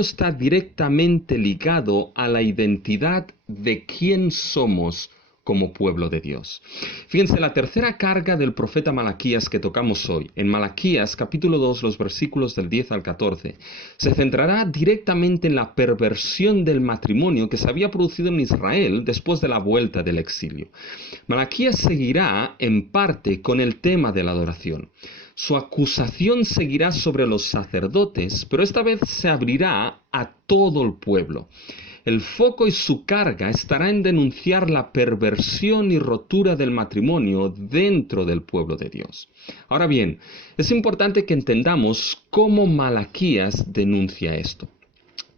está directamente ligado a la identidad de quién somos como pueblo de Dios. Fíjense, la tercera carga del profeta Malaquías que tocamos hoy, en Malaquías capítulo 2, los versículos del 10 al 14, se centrará directamente en la perversión del matrimonio que se había producido en Israel después de la vuelta del exilio. Malaquías seguirá en parte con el tema de la adoración. Su acusación seguirá sobre los sacerdotes, pero esta vez se abrirá a todo el pueblo. El foco y su carga estará en denunciar la perversión y rotura del matrimonio dentro del pueblo de Dios. Ahora bien, es importante que entendamos cómo Malaquías denuncia esto.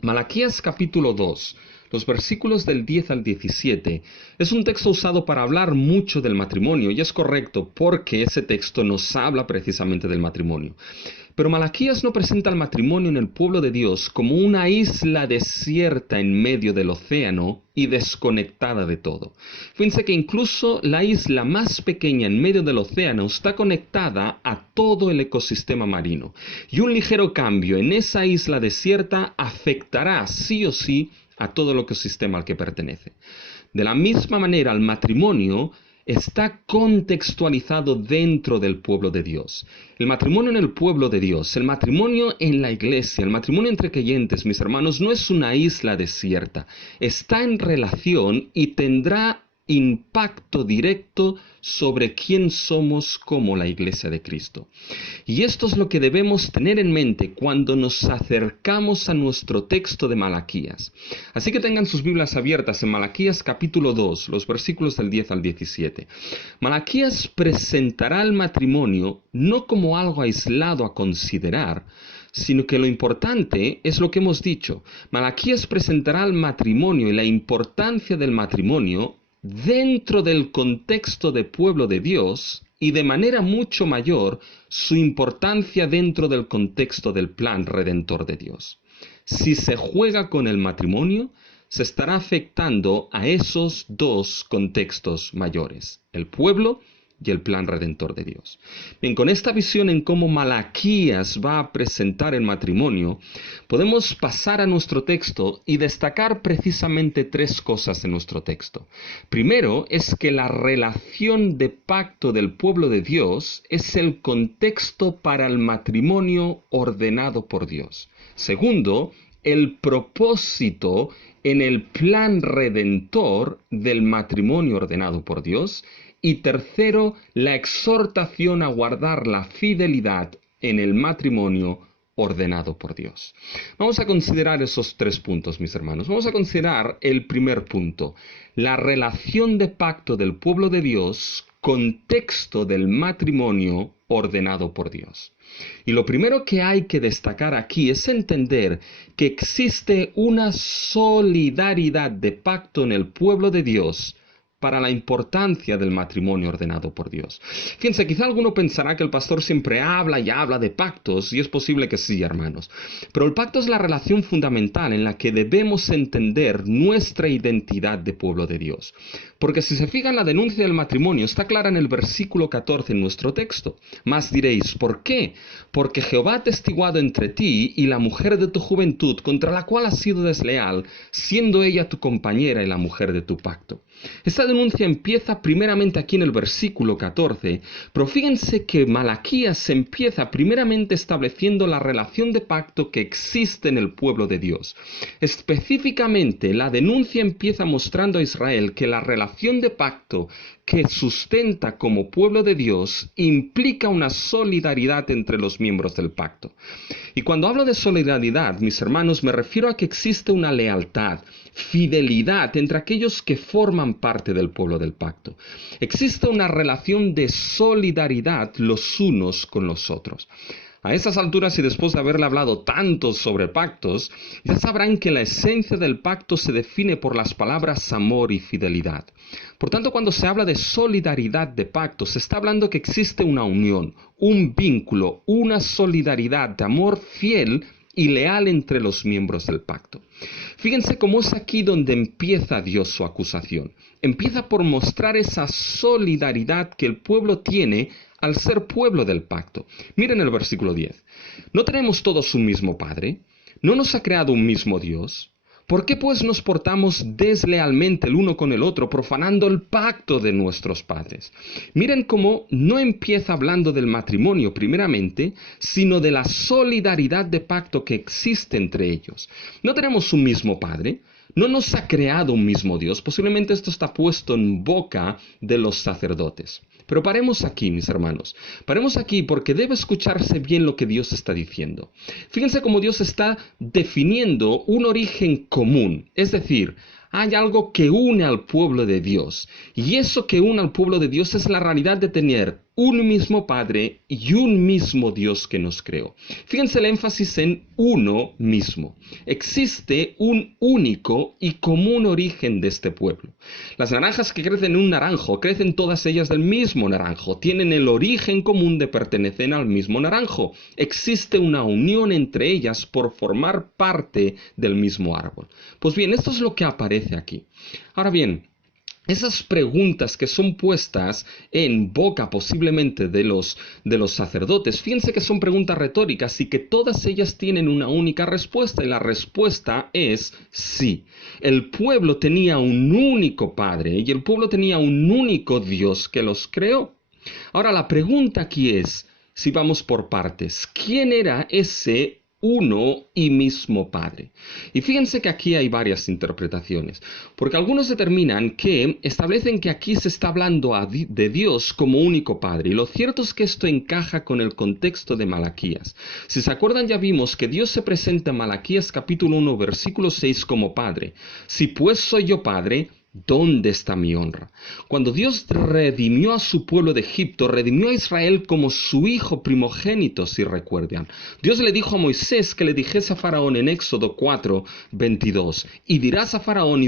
Malaquías capítulo 2, los versículos del 10 al 17, es un texto usado para hablar mucho del matrimonio, y es correcto porque ese texto nos habla precisamente del matrimonio. Pero Malaquías no presenta el matrimonio en el pueblo de Dios como una isla desierta en medio del océano y desconectada de todo. Fíjense que incluso la isla más pequeña en medio del océano está conectada a todo el ecosistema marino. Y un ligero cambio en esa isla desierta afectará sí o sí a todo el ecosistema al que pertenece. De la misma manera, el matrimonio está contextualizado dentro del pueblo de Dios. El matrimonio en el pueblo de Dios, el matrimonio en la iglesia, el matrimonio entre creyentes, mis hermanos, no es una isla desierta. Está en relación y tendrá impacto directo sobre quién somos como la Iglesia de Cristo. Y esto es lo que debemos tener en mente cuando nos acercamos a nuestro texto de Malaquías. Así que tengan sus Biblias abiertas en Malaquías capítulo 2, los versículos del 10 al 17. Malaquías presentará el matrimonio no como algo aislado a considerar, sino que lo importante es lo que hemos dicho. Malaquías presentará el matrimonio y la importancia del matrimonio dentro del contexto de pueblo de Dios y de manera mucho mayor su importancia dentro del contexto del plan redentor de Dios. Si se juega con el matrimonio, se estará afectando a esos dos contextos mayores, el pueblo y el plan redentor de Dios. Bien, con esta visión en cómo Malaquías va a presentar el matrimonio, podemos pasar a nuestro texto y destacar precisamente tres cosas en nuestro texto. Primero es que la relación de pacto del pueblo de Dios es el contexto para el matrimonio ordenado por Dios. Segundo, el propósito en el plan redentor del matrimonio ordenado por Dios. Y tercero, la exhortación a guardar la fidelidad en el matrimonio ordenado por Dios. Vamos a considerar esos tres puntos, mis hermanos. Vamos a considerar el primer punto, la relación de pacto del pueblo de Dios, contexto del matrimonio ordenado por Dios. Y lo primero que hay que destacar aquí es entender que existe una solidaridad de pacto en el pueblo de Dios para la importancia del matrimonio ordenado por Dios. Fíjense, quizá alguno pensará que el pastor siempre habla y habla de pactos, y es posible que sí, hermanos. Pero el pacto es la relación fundamental en la que debemos entender nuestra identidad de pueblo de Dios. Porque si se fijan, la denuncia del matrimonio está clara en el versículo 14 en nuestro texto. Mas diréis, ¿por qué? Porque Jehová ha testiguado entre ti y la mujer de tu juventud, contra la cual has sido desleal, siendo ella tu compañera y la mujer de tu pacto. Esta denuncia empieza primeramente aquí en el versículo 14, pero fíjense que Malaquías empieza primeramente estableciendo la relación de pacto que existe en el pueblo de Dios. Específicamente, la denuncia empieza mostrando a Israel que la relación de pacto que sustenta como pueblo de Dios implica una solidaridad entre los miembros del pacto. Y cuando hablo de solidaridad, mis hermanos, me refiero a que existe una lealtad, fidelidad entre aquellos que forman parte del pueblo del pacto. Existe una relación de solidaridad los unos con los otros. A esas alturas y después de haberle hablado tanto sobre pactos, ya sabrán que la esencia del pacto se define por las palabras amor y fidelidad. Por tanto, cuando se habla de solidaridad de pacto, se está hablando que existe una unión, un vínculo, una solidaridad de amor fiel y leal entre los miembros del pacto. Fíjense cómo es aquí donde empieza Dios su acusación. Empieza por mostrar esa solidaridad que el pueblo tiene al ser pueblo del pacto. Miren el versículo 10. ¿No tenemos todos un mismo Padre? ¿No nos ha creado un mismo Dios? ¿Por qué pues nos portamos deslealmente el uno con el otro, profanando el pacto de nuestros padres? Miren cómo no empieza hablando del matrimonio primeramente, sino de la solidaridad de pacto que existe entre ellos. ¿No tenemos un mismo Padre? ¿No nos ha creado un mismo Dios? Posiblemente esto está puesto en boca de los sacerdotes. Pero paremos aquí, mis hermanos. Paremos aquí porque debe escucharse bien lo que Dios está diciendo. Fíjense cómo Dios está definiendo un origen común. Es decir, hay algo que une al pueblo de Dios. Y eso que une al pueblo de Dios es la realidad de tener un mismo Padre y un mismo Dios que nos creó. Fíjense el énfasis en uno mismo. Existe un único y común origen de este pueblo. Las naranjas que crecen en un naranjo, crecen todas ellas del mismo naranjo. Tienen el origen común de pertenecer al mismo naranjo. Existe una unión entre ellas por formar parte del mismo árbol. Pues bien, esto es lo que aparece aquí. Ahora bien, esas preguntas que son puestas en boca posiblemente de los sacerdotes, fíjense que son preguntas retóricas y que todas ellas tienen una única respuesta, y la respuesta es sí. El pueblo tenía un único Padre y el pueblo tenía un único Dios que los creó. Ahora la pregunta aquí es, si vamos por partes, ¿quién era ese uno y mismo Padre? Y fíjense que aquí hay varias interpretaciones, porque algunos determinan que establecen que aquí se está hablando de Dios como único Padre, y lo cierto es que esto encaja con el contexto de Malaquías. Si se acuerdan, ya vimos que Dios se presenta en Malaquías capítulo 1 versículo 6 como Padre. Si pues soy yo Padre, ¿dónde está mi honra? Cuando Dios redimió a su pueblo de Egipto, redimió a Israel como su hijo primogénito, si recuerdan. Dios le dijo a Moisés que le dijese a Faraón en Éxodo 4:22, y dirás a Faraón,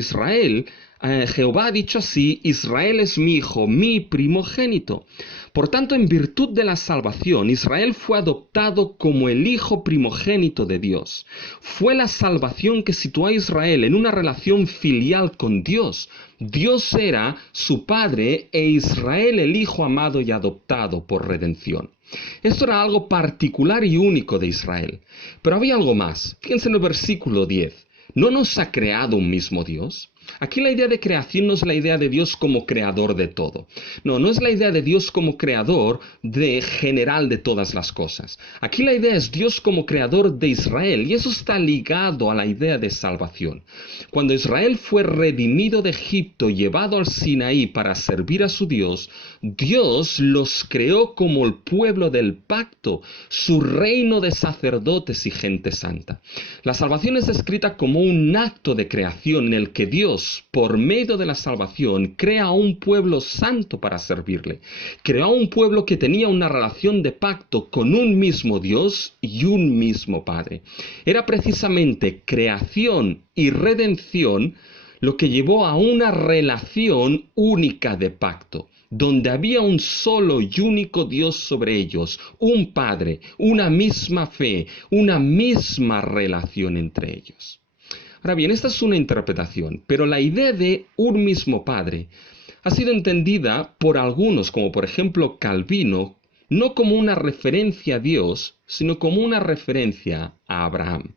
Jehová ha dicho así, Israel es mi hijo, mi primogénito. Por tanto, en virtud de la salvación, Israel fue adoptado como el hijo primogénito de Dios. Fue la salvación que situó a Israel en una relación filial con Dios. Dios era su padre e Israel el hijo amado y adoptado por redención. Esto era algo particular y único de Israel. Pero había algo más. Fíjense en el versículo 10. ¿No nos ha creado un mismo Dios? Aquí la idea de creación no es la idea de Dios como creador de todo. No es la idea de Dios como creador general de todas las cosas. Aquí la idea es Dios como creador de Israel, y eso está ligado a la idea de salvación. Cuando Israel fue redimido de Egipto, llevado al Sinaí para servir a su Dios, Dios los creó como el pueblo del pacto, su reino de sacerdotes y gente santa. La salvación es descrita como un acto de creación en el que Dios, por medio de la salvación, crea a un pueblo santo para servirle. Creó a un pueblo que tenía una relación de pacto con un mismo Dios y un mismo Padre. Era precisamente creación y redención lo que llevó a una relación única de pacto, donde había un solo y único Dios sobre ellos, un Padre, una misma fe, una misma relación entre ellos. Ahora bien, esta es una interpretación, pero la idea de un mismo Padre ha sido entendida por algunos, como por ejemplo Calvino, no como una referencia a Dios, sino como una referencia a Abraham.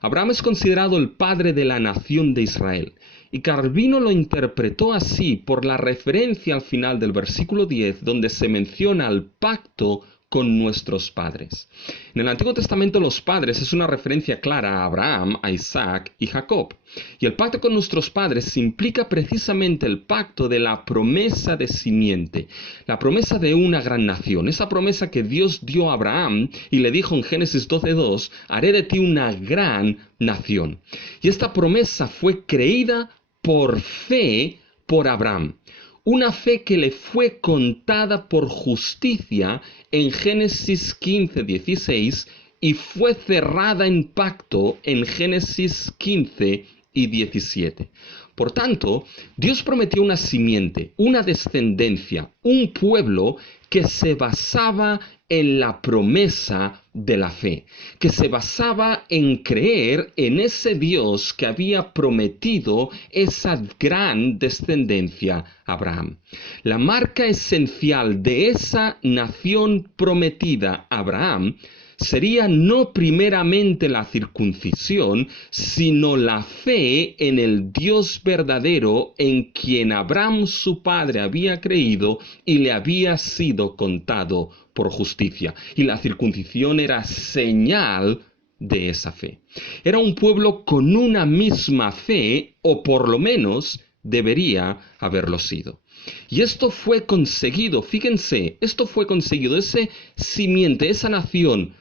Abraham es considerado el padre de la nación de Israel, y Calvino lo interpretó así por la referencia al final del versículo 10, donde se menciona el pacto con nuestros padres. En el Antiguo Testamento los padres es una referencia clara a Abraham, a Isaac y Jacob. Y el pacto con nuestros padres implica precisamente el pacto de la promesa de simiente, la promesa de una gran nación, esa promesa que Dios dio a Abraham y le dijo en Génesis 12:2, haré de ti una gran nación. Y esta promesa fue creída por fe por Abraham. Una fe que le fue contada por justicia en Génesis 15:16 y fue cerrada en pacto en Génesis 15:17. Por tanto, Dios prometió una simiente, una descendencia, un pueblo que se basaba en la promesa de la fe, que se basaba en creer en ese Dios que había prometido esa gran descendencia a Abraham. La marca esencial de esa nación prometida a Abraham sería no primeramente la circuncisión, sino la fe en el Dios verdadero en quien Abraham su padre había creído y le había sido contado por justicia. Y la circuncisión era señal de esa fe. Era un pueblo con una misma fe, o por lo menos debería haberlo sido. Y esto fue conseguido, fíjense, esto fue conseguido, ese simiente, esa nación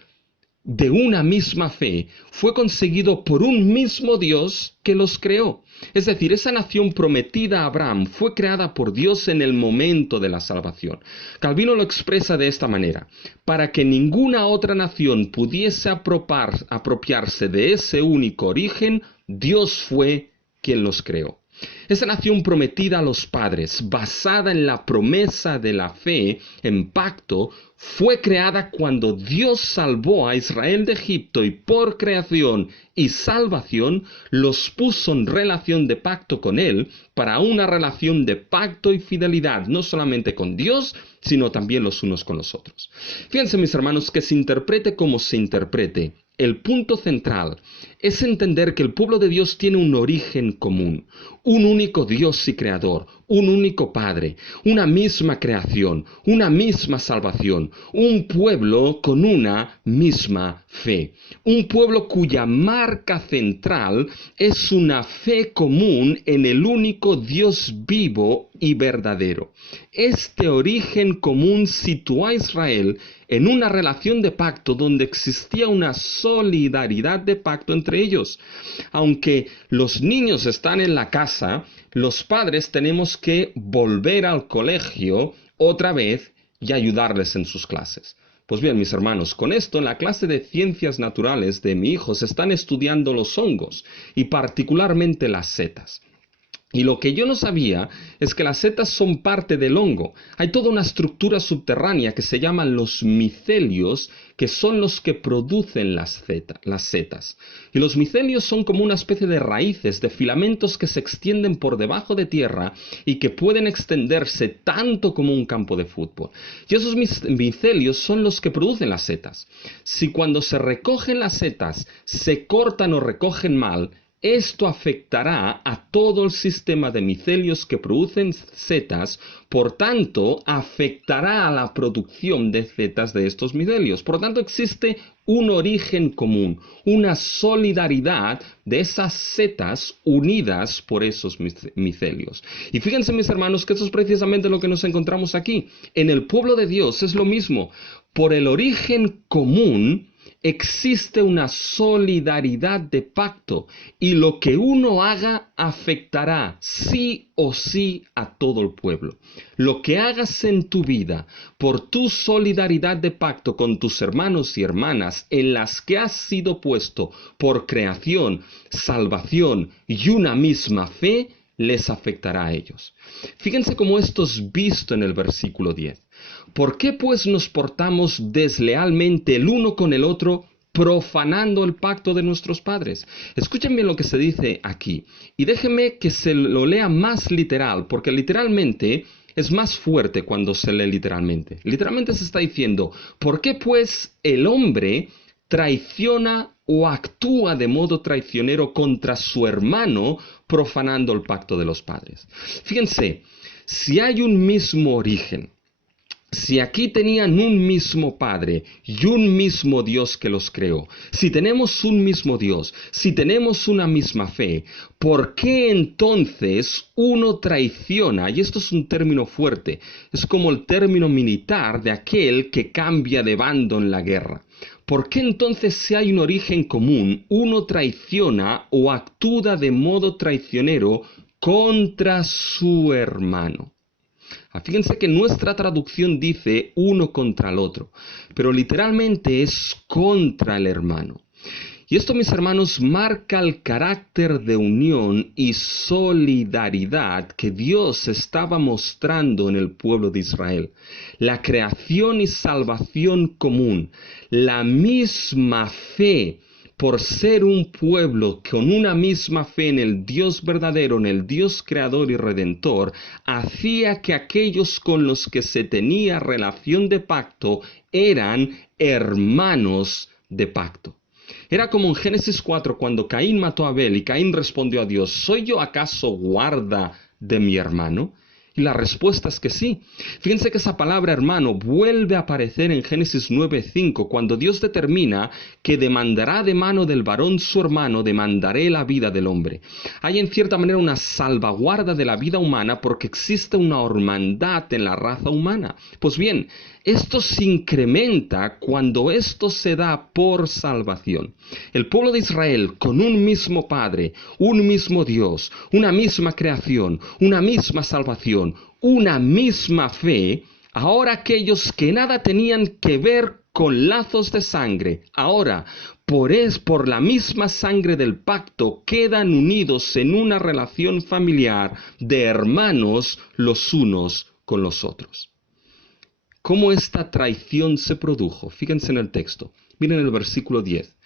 de una misma fe, fue conseguido por un mismo Dios que los creó. Es decir, esa nación prometida a Abraham fue creada por Dios en el momento de la salvación. Calvino lo expresa de esta manera: para que ninguna otra nación pudiese apropiarse de ese único origen, Dios fue quien los creó. Esa nación prometida a los padres, basada en la promesa de la fe, en pacto, fue creada cuando Dios salvó a Israel de Egipto y por creación y salvación los puso en relación de pacto con Él para una relación de pacto y fidelidad, no solamente con Dios, sino también los unos con los otros. Fíjense, mis hermanos, que se interprete como se interprete, el punto central es entender que el pueblo de Dios tiene un origen común, un único Dios y creador, un único Padre, una misma creación, una misma salvación, un pueblo con una misma fe, un pueblo cuya marca central es una fe común en el único Dios vivo y verdadero. Este origen común situó a Israel en una relación de pacto donde existía una solidaridad de pacto entre ellos. Aunque los niños están en la casa, los padres tenemos que volver al colegio otra vez y ayudarles en sus clases. Pues bien, mis hermanos, con esto en la clase de ciencias naturales de mi hijo se están estudiando los hongos y particularmente las setas. Y lo que yo no sabía es que las setas son parte del hongo. Hay toda una estructura subterránea que se llaman los micelios, que son los que producen las setas. Y los micelios son como una especie de raíces, de filamentos que se extienden por debajo de tierra y que pueden extenderse tanto como un campo de fútbol. Y esos micelios son los que producen las setas. Si cuando se recogen las setas se cortan o recogen mal, esto afectará a todo el sistema de micelios que producen setas, por tanto, afectará a la producción de setas de estos micelios. Por tanto, existe un origen común, una solidaridad de esas setas unidas por esos micelios. Y fíjense, mis hermanos, que eso es precisamente lo que nos encontramos aquí. En el pueblo de Dios es lo mismo. Por el origen común existe una solidaridad de pacto y lo que uno haga afectará sí o sí a todo el pueblo. Lo que hagas en tu vida por tu solidaridad de pacto con tus hermanos y hermanas en las que has sido puesto por creación, salvación y una misma fe, les afectará a ellos. Fíjense cómo esto es visto en el versículo 10. ¿Por qué pues nos portamos deslealmente el uno con el otro profanando el pacto de nuestros padres. Escuchen bien lo que se dice aquí. Y déjenme que se lo lea más literal, porque literalmente es más fuerte cuando se lee literalmente. Literalmente se está diciendo, ¿por qué pues el hombre traiciona o actúa de modo traicionero contra su hermano, profanando el pacto de los padres? Fíjense, si hay un mismo origen, si aquí tenían un mismo Padre y un mismo Dios que los creó, si tenemos un mismo Dios, si tenemos una misma fe, ¿por qué entonces uno traiciona? Y esto es un término fuerte, es como el término militar de aquel que cambia de bando en la guerra. ¿Por qué entonces, si hay un origen común, uno traiciona o actúa de modo traicionero contra su hermano? Fíjense que nuestra traducción dice uno contra el otro, pero literalmente es contra el hermano. Y esto, mis hermanos, marca el carácter de unión y solidaridad que Dios estaba mostrando en el pueblo de Israel. La creación y salvación común, la misma fe por ser un pueblo con una misma fe en el Dios verdadero, en el Dios creador y redentor, hacía que aquellos con los que se tenía relación de pacto eran hermanos de pacto. Era como en Génesis 4 cuando Caín mató a Abel y Caín respondió a Dios, ¿soy yo acaso guarda de mi hermano? Y la respuesta es que sí. Fíjense que esa palabra hermano vuelve a aparecer en Génesis 9:5, cuando Dios determina que demandará de mano del varón su hermano, demandaré la vida del hombre. Hay en cierta manera una salvaguarda de la vida humana porque existe una hermandad en la raza humana. Pues bien, esto se incrementa cuando esto se da por salvación. El pueblo de Israel, con un mismo Padre, un mismo Dios, una misma creación, una misma salvación, una misma fe, ahora aquellos que nada tenían que ver con lazos de sangre, ahora por la misma sangre del pacto quedan unidos en una relación familiar de hermanos los unos con los otros. ¿Cómo esta traición se produjo? Fíjense en el texto. Miren el versículo 10.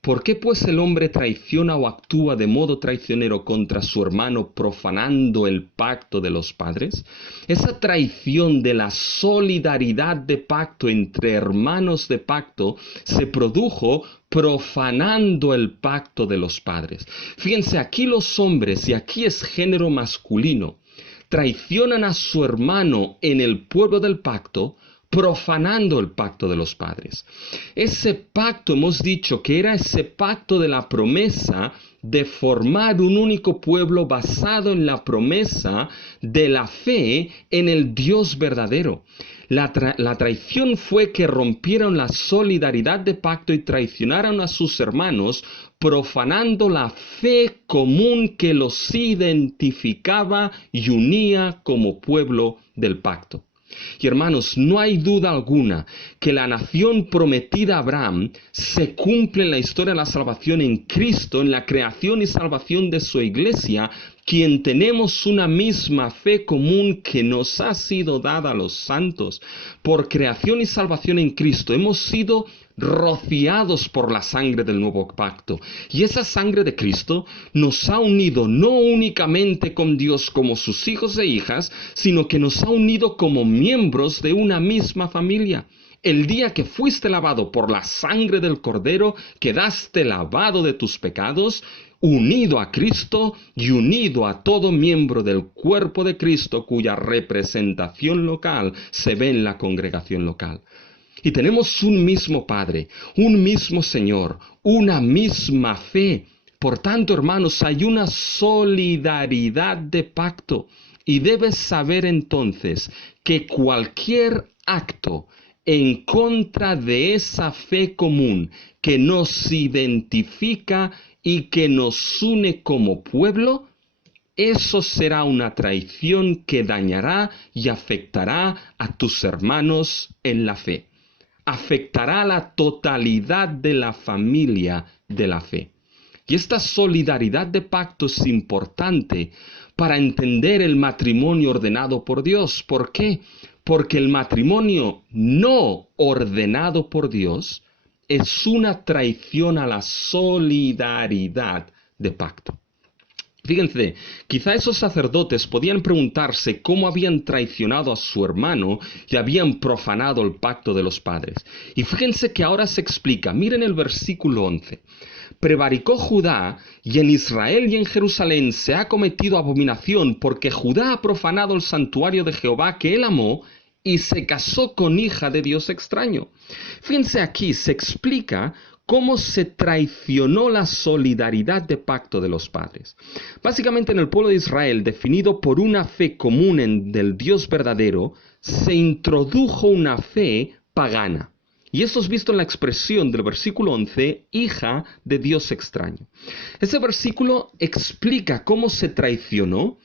¿Por qué pues el hombre traiciona o actúa de modo traicionero contra su hermano, profanando el pacto de los padres? Esa traición de la solidaridad de pacto entre hermanos de pacto se produjo profanando el pacto de los padres. Fíjense, aquí los hombres, y aquí es género masculino, traicionan a su hermano en el pueblo del pacto, profanando el pacto de los padres. Ese pacto, hemos dicho que era ese pacto de la promesa de formar un único pueblo basado en la promesa de la fe en el Dios verdadero. La traición fue que rompieron la solidaridad de pacto y traicionaron a sus hermanos, profanando la fe común que los identificaba y unía como pueblo del pacto. Y hermanos, no hay duda alguna que la nación prometida a Abraham se cumple en la historia de la salvación en Cristo, en la creación y salvación de su iglesia, quien tenemos una misma fe común que nos ha sido dada a los santos. Por creación y salvación en Cristo hemos sido rociados por la sangre del nuevo pacto. Y esa sangre de Cristo nos ha unido no únicamente con Dios como sus hijos e hijas, sino que nos ha unido como miembros de una misma familia. El día que fuiste lavado por la sangre del Cordero, quedaste lavado de tus pecados, unido a Cristo y unido a todo miembro del cuerpo de Cristo cuya representación local se ve en la congregación local. Y tenemos un mismo Padre, un mismo Señor, una misma fe. Por tanto, hermanos, hay una solidaridad de pacto. Y debes saber entonces que cualquier acto en contra de esa fe común que nos identifica y que nos une como pueblo, eso será una traición que dañará y afectará a tus hermanos en la fe. Afectará la totalidad de la familia de la fe. Y esta solidaridad de pacto es importante para entender el matrimonio ordenado por Dios. ¿Por qué? Porque el matrimonio no ordenado por Dios es una traición a la solidaridad de pacto. Fíjense, quizá esos sacerdotes podían preguntarse cómo habían traicionado a su hermano y habían profanado el pacto de los padres. Y fíjense que ahora se explica, miren el versículo 11. Prevaricó Judá, y en Israel y en Jerusalén se ha cometido abominación, porque Judá ha profanado el santuario de Jehová que él amó, y se casó con hija de Dios extraño. Fíjense aquí, se explica cómo se traicionó la solidaridad de pacto de los padres. Básicamente en el pueblo de Israel, definido por una fe común del Dios verdadero, se introdujo una fe pagana. Y esto es visto en la expresión del versículo 11, hija de Dios extraño. Ese versículo explica cómo se traicionó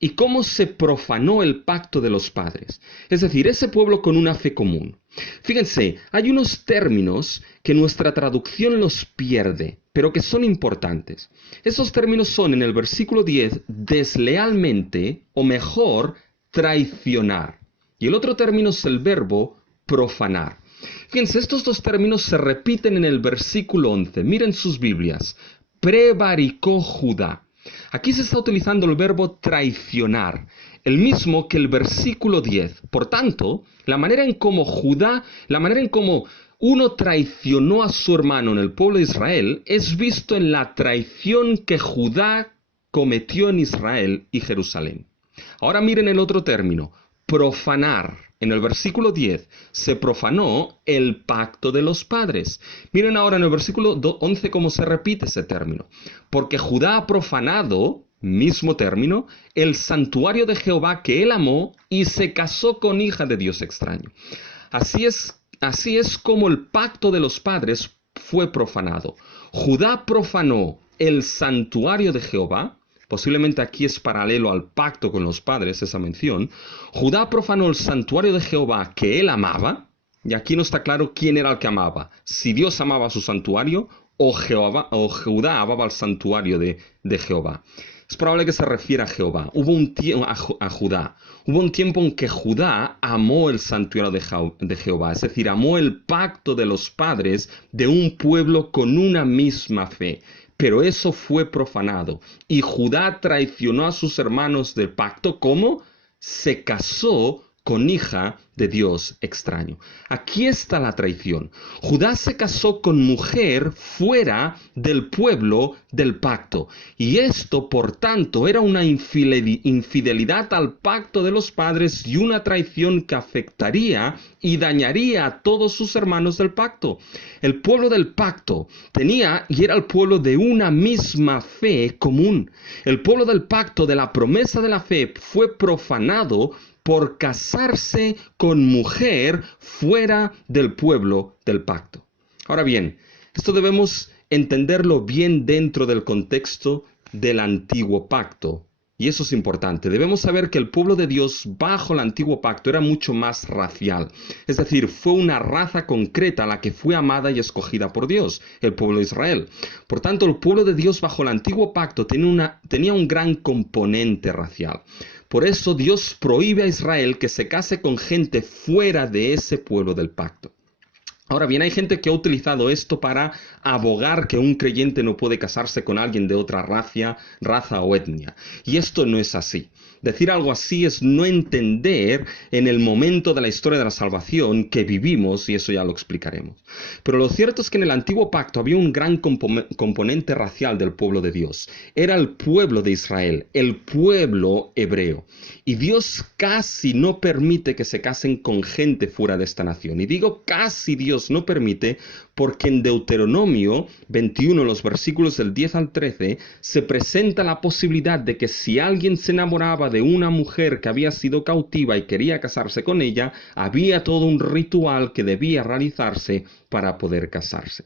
y cómo se profanó el pacto de los padres. Es decir, ese pueblo con una fe común. Fíjense, hay unos términos que nuestra traducción los pierde, pero que son importantes. Esos términos son en el versículo 10, deslealmente, o mejor, traicionar. Y el otro término es el verbo profanar. Fíjense, estos dos términos se repiten en el versículo 11. Miren sus Biblias. Prevaricó Judá. Aquí se está utilizando el verbo traicionar, el mismo que el versículo 10. Por tanto, la manera en cómo uno traicionó a su hermano en el pueblo de Israel es visto en la traición que Judá cometió en Israel y Jerusalén. Ahora miren el otro término, profanar. En el versículo 10 se profanó el pacto de los padres. Miren ahora en el versículo 11 cómo se repite ese término. Porque Judá ha profanado, mismo término, el santuario de Jehová que él amó y se casó con hija de Dios extraño. Así es como el pacto de los padres fue profanado. Judá profanó el santuario de Jehová. Posiblemente aquí es paralelo al pacto con los padres, esa mención. Judá profanó el santuario de Jehová que él amaba, y aquí no está claro quién era el que amaba, si Dios amaba su santuario o Judá amaba el santuario de Jehová. Es probable que se refiera a Jehová. A Judá. Hubo un tiempo en que Judá amó el santuario de Jehová, es decir, amó el pacto de los padres de un pueblo con una misma fe. Pero eso fue profanado. Y Judá traicionó a sus hermanos del pacto. ¿Cómo? Se casó con hija de Dios extraño. Aquí está la traición. Judá se casó con mujer fuera del pueblo del pacto. Y esto, por tanto, era una infidelidad al pacto de los padres y una traición que afectaría y dañaría a todos sus hermanos del pacto. El pueblo del pacto tenía y era el pueblo de una misma fe común. El pueblo del pacto, de la promesa de la fe, fue profanado por casarse con mujer fuera del pueblo del pacto. Ahora bien, esto debemos entenderlo bien dentro del contexto del antiguo pacto. Y eso es importante. Debemos saber que el pueblo de Dios bajo el antiguo pacto era mucho más racial. Es decir, fue una raza concreta la que fue amada y escogida por Dios, el pueblo de Israel. Por tanto, el pueblo de Dios bajo el antiguo pacto tenía un gran componente racial. Por eso Dios prohíbe a Israel que se case con gente fuera de ese pueblo del pacto. Ahora bien, hay gente que ha utilizado esto para abogar que un creyente no puede casarse con alguien de otra raza o etnia. Y esto no es así. Decir algo así es no entender en el momento de la historia de la salvación que vivimos, y eso ya lo explicaremos. Pero lo cierto es que en el antiguo pacto había un gran componente racial del pueblo de Dios. Era el pueblo de Israel, el pueblo hebreo. Y Dios casi no permite que se casen con gente fuera de esta nación. Y digo casi Dios no permite porque en Deuteronomio 21, los versículos del 10 al 13, se presenta la posibilidad de que si alguien se enamoraba de una mujer que había sido cautiva y quería casarse con ella, había todo un ritual que debía realizarse para poder casarse.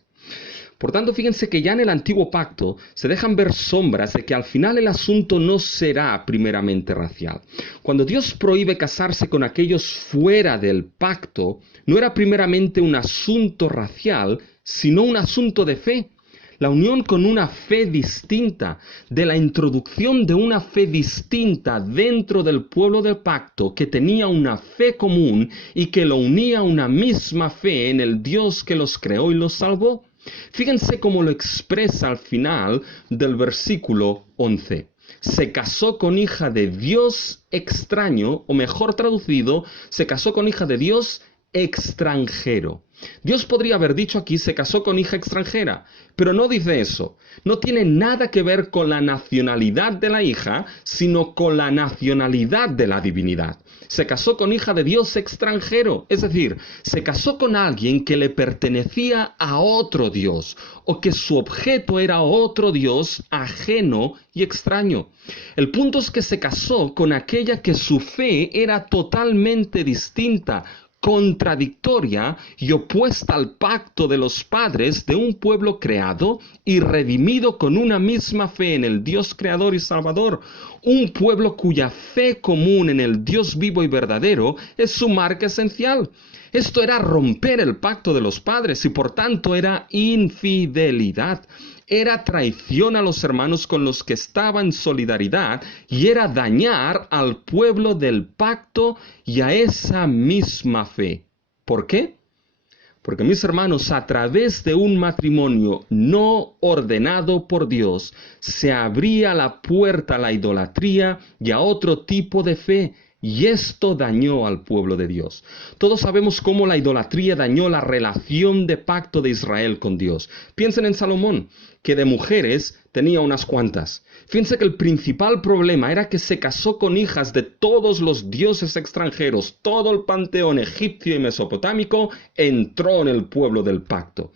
Por tanto, fíjense que ya en el antiguo pacto se dejan ver sombras de que al final el asunto no será primeramente racial. Cuando Dios prohíbe casarse con aquellos fuera del pacto, no era primeramente un asunto racial, sino un asunto de fe. La unión con una fe distinta, de la introducción de una fe distinta dentro del pueblo del pacto que tenía una fe común y que lo unía a una misma fe en el Dios que los creó y los salvó. Fíjense cómo lo expresa al final del versículo 11. Se casó con hija de Dios extraño, o mejor traducido, se casó con hija de Dios extranjero. Dios podría haber dicho aquí se casó con hija extranjera, pero no dice eso. No tiene nada que ver con la nacionalidad de la hija, sino con la nacionalidad de la divinidad. Se casó con hija de Dios extranjero, es decir, se casó con alguien que le pertenecía a otro Dios, o que su objeto era otro Dios ajeno y extraño. El punto es que se casó con aquella que su fe era totalmente distinta, contradictoria y opuesta al pacto de los padres de un pueblo creado y redimido con una misma fe en el Dios creador y salvador, un pueblo cuya fe común en el Dios vivo y verdadero es su marca esencial. Esto era romper el pacto de los padres y por tanto era infidelidad. Era traición a los hermanos con los que estaba en solidaridad y era dañar al pueblo del pacto y a esa misma fe. ¿Por qué? Porque, mis hermanos, a través de un matrimonio no ordenado por Dios, se abría la puerta a la idolatría y a otro tipo de fe. Y esto dañó al pueblo de Dios. Todos sabemos cómo la idolatría dañó la relación de pacto de Israel con Dios. Piensen en Salomón, que de mujeres tenía unas cuantas. Fíjense que el principal problema era que se casó con hijas de todos los dioses extranjeros. Todo el panteón egipcio y mesopotámico entró en el pueblo del pacto.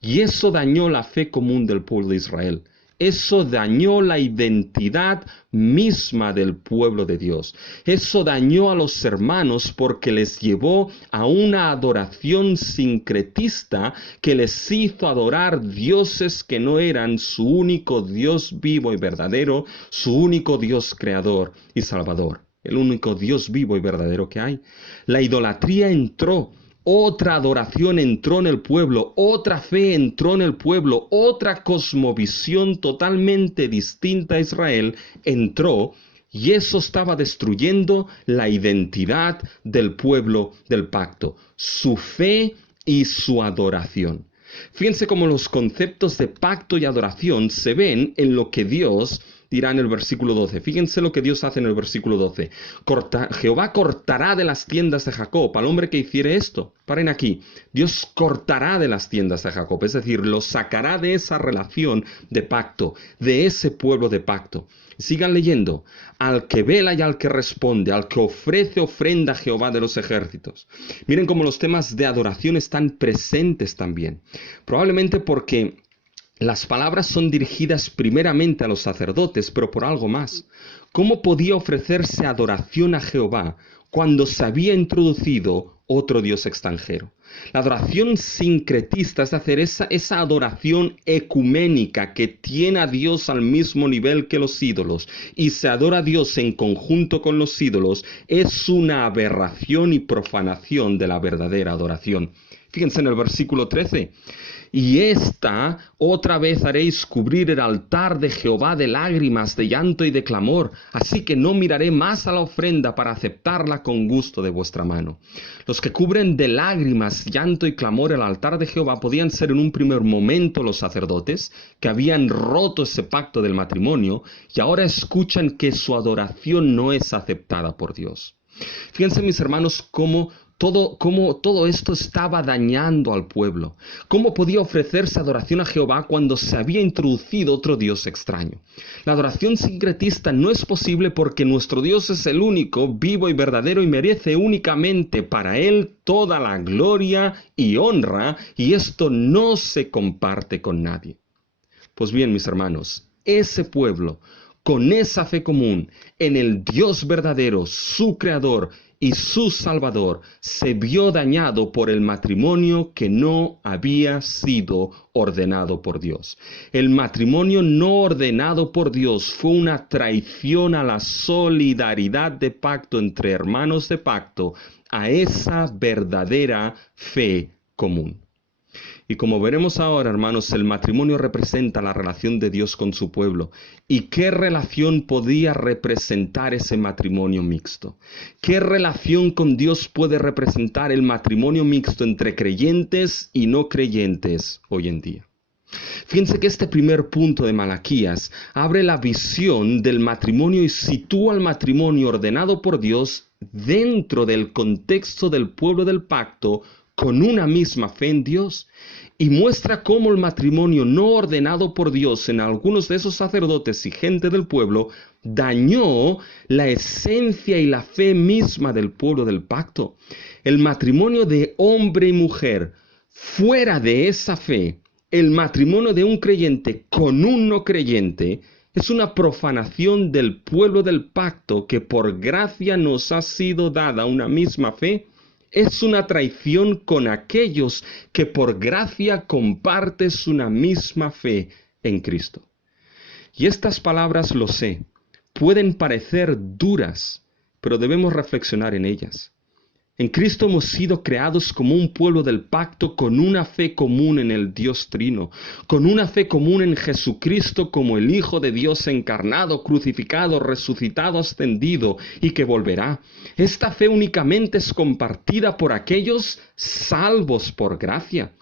Y eso dañó la fe común del pueblo de Israel. Eso dañó la identidad misma del pueblo de Dios. Eso dañó a los hermanos porque les llevó a una adoración sincretista que les hizo adorar dioses que no eran su único Dios vivo y verdadero, su único Dios creador y salvador, el único Dios vivo y verdadero que hay. La idolatría entró. Otra adoración entró en el pueblo, otra fe entró en el pueblo, otra cosmovisión totalmente distinta a Israel entró y eso estaba destruyendo la identidad del pueblo del pacto, su fe y su adoración. Fíjense cómo los conceptos de pacto y adoración se ven en lo que Dios dirá en el versículo 12. Fíjense lo que Dios hace en el versículo 12. Jehová cortará de las tiendas de Jacob al hombre que hiciere esto. Paren aquí. Dios cortará de las tiendas de Jacob, es decir, lo sacará de esa relación de pacto, de ese pueblo de pacto. Sigan leyendo. Al que vela y al que responde, al que ofrece ofrenda a Jehová de los ejércitos. Miren cómo los temas de adoración están presentes también. Probablemente porque las palabras son dirigidas primeramente a los sacerdotes, pero por algo más. ¿Cómo podía ofrecerse adoración a Jehová cuando se había introducido otro Dios extranjero? La adoración sincretista es hacer esa adoración ecuménica que tiene a Dios al mismo nivel que los ídolos y se adora a Dios en conjunto con los ídolos, es una aberración y profanación de la verdadera adoración. Fíjense en el versículo 13. Y esta otra vez haréis cubrir el altar de Jehová de lágrimas, de llanto y de clamor, así que no miraré más a la ofrenda para aceptarla con gusto de vuestra mano. Los que cubren de lágrimas, llanto y clamor el altar de Jehová podían ser en un primer momento los sacerdotes, que habían roto ese pacto del matrimonio, y ahora escuchan que su adoración no es aceptada por Dios. Fíjense, mis hermanos, cómo todo esto estaba dañando al pueblo. ¿Cómo podía ofrecerse adoración a Jehová cuando se había introducido otro Dios extraño? La adoración sincretista no es posible porque nuestro Dios es el único, vivo y verdadero y merece únicamente para Él toda la gloria y honra, y esto no se comparte con nadie. Pues bien, mis hermanos, ese pueblo, con esa fe común en el Dios verdadero, su Creador y su Salvador, se vio dañado por el matrimonio que no había sido ordenado por Dios. El matrimonio no ordenado por Dios fue una traición a la solidaridad de pacto entre hermanos de pacto, a esa verdadera fe común. Y como veremos ahora, hermanos, el matrimonio representa la relación de Dios con su pueblo. ¿Y qué relación podía representar ese matrimonio mixto? ¿Qué relación con Dios puede representar el matrimonio mixto entre creyentes y no creyentes hoy en día? Fíjense que este primer punto de Malaquías abre la visión del matrimonio y sitúa al matrimonio ordenado por Dios dentro del contexto del pueblo del pacto con una misma fe en Dios, y muestra cómo el matrimonio no ordenado por Dios en algunos de esos sacerdotes y gente del pueblo dañó la esencia y la fe misma del pueblo del pacto. El matrimonio de hombre y mujer fuera de esa fe, el matrimonio de un creyente con un no creyente, es una profanación del pueblo del pacto que por gracia nos ha sido dada una misma fe. Es una traición con aquellos que por gracia compartes una misma fe en Cristo. Y estas palabras, lo sé, pueden parecer duras, pero debemos reflexionar en ellas. En Cristo hemos sido creados como un pueblo del pacto con una fe común en el Dios Trino, con una fe común en Jesucristo como el Hijo de Dios encarnado, crucificado, resucitado, ascendido y que volverá. Esta fe únicamente es compartida por aquellos salvos por gracia.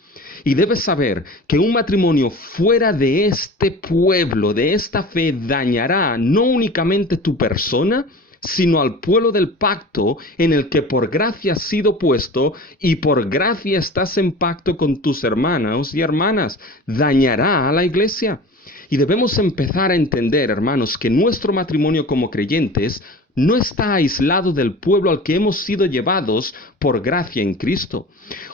Y debes saber que un matrimonio fuera de este pueblo, de esta fe, dañará no únicamente tu persona, sino al pueblo del pacto en el que por gracia has sido puesto y por gracia estás en pacto con tus hermanos y hermanas. Dañará a la iglesia. Y debemos empezar a entender, hermanos, que nuestro matrimonio como creyentes no está aislado del pueblo al que hemos sido llevados por gracia en Cristo.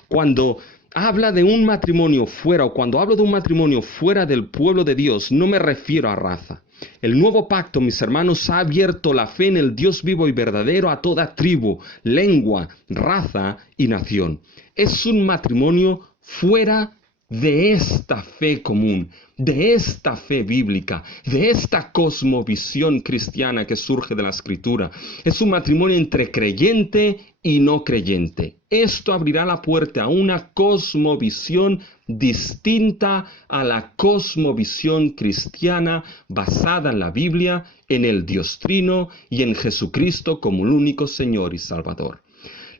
Cuando habla de un matrimonio fuera, o cuando hablo de un matrimonio fuera del pueblo de Dios, no me refiero a raza. El nuevo pacto, mis hermanos, ha abierto la fe en el Dios vivo y verdadero a toda tribu, lengua, raza y nación. Es un matrimonio fuera de esta fe común, de esta fe bíblica, de esta cosmovisión cristiana que surge de la Escritura. Es un matrimonio entre creyente y no creyente. Esto abrirá la puerta a una cosmovisión distinta a la cosmovisión cristiana basada en la Biblia, en el Dios Trino y en Jesucristo como el único Señor y Salvador.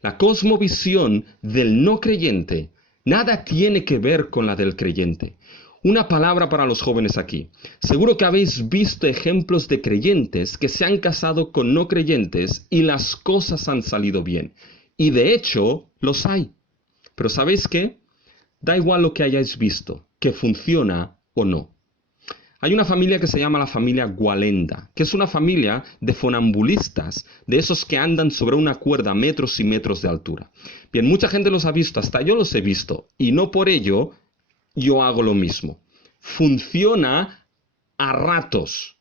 La cosmovisión del no creyente nada tiene que ver con la del creyente. Una palabra para los jóvenes aquí. Seguro que habéis visto ejemplos de creyentes que se han casado con no creyentes y las cosas han salido bien. Y de hecho, los hay. Pero ¿sabéis qué? Da igual lo que hayáis visto, que funciona o no. Hay una familia que se llama la familia Gualenda, que es una familia de funambulistas, de esos que andan sobre una cuerda metros y metros de altura. Bien, mucha gente los ha visto, hasta yo los he visto, y no por ello yo hago lo mismo. Funciona a ratos,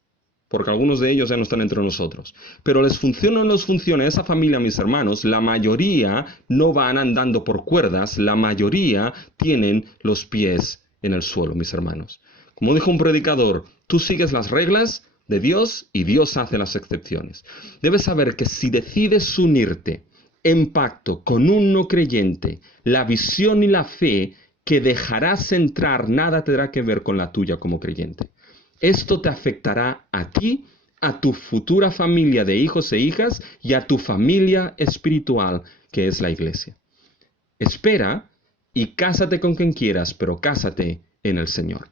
porque algunos de ellos ya no están entre nosotros. Pero les funciona o no les funciona esa familia, mis hermanos, la mayoría no van andando por cuerdas, la mayoría tienen los pies en el suelo, mis hermanos. Como dijo un predicador, tú sigues las reglas de Dios y Dios hace las excepciones. Debes saber que si decides unirte en pacto con un no creyente, la visión y la fe que dejarás entrar nada tendrá que ver con la tuya como creyente. Esto te afectará a ti, a tu futura familia de hijos e hijas y a tu familia espiritual, que es la iglesia. Espera y cásate con quien quieras, pero cásate en el Señor.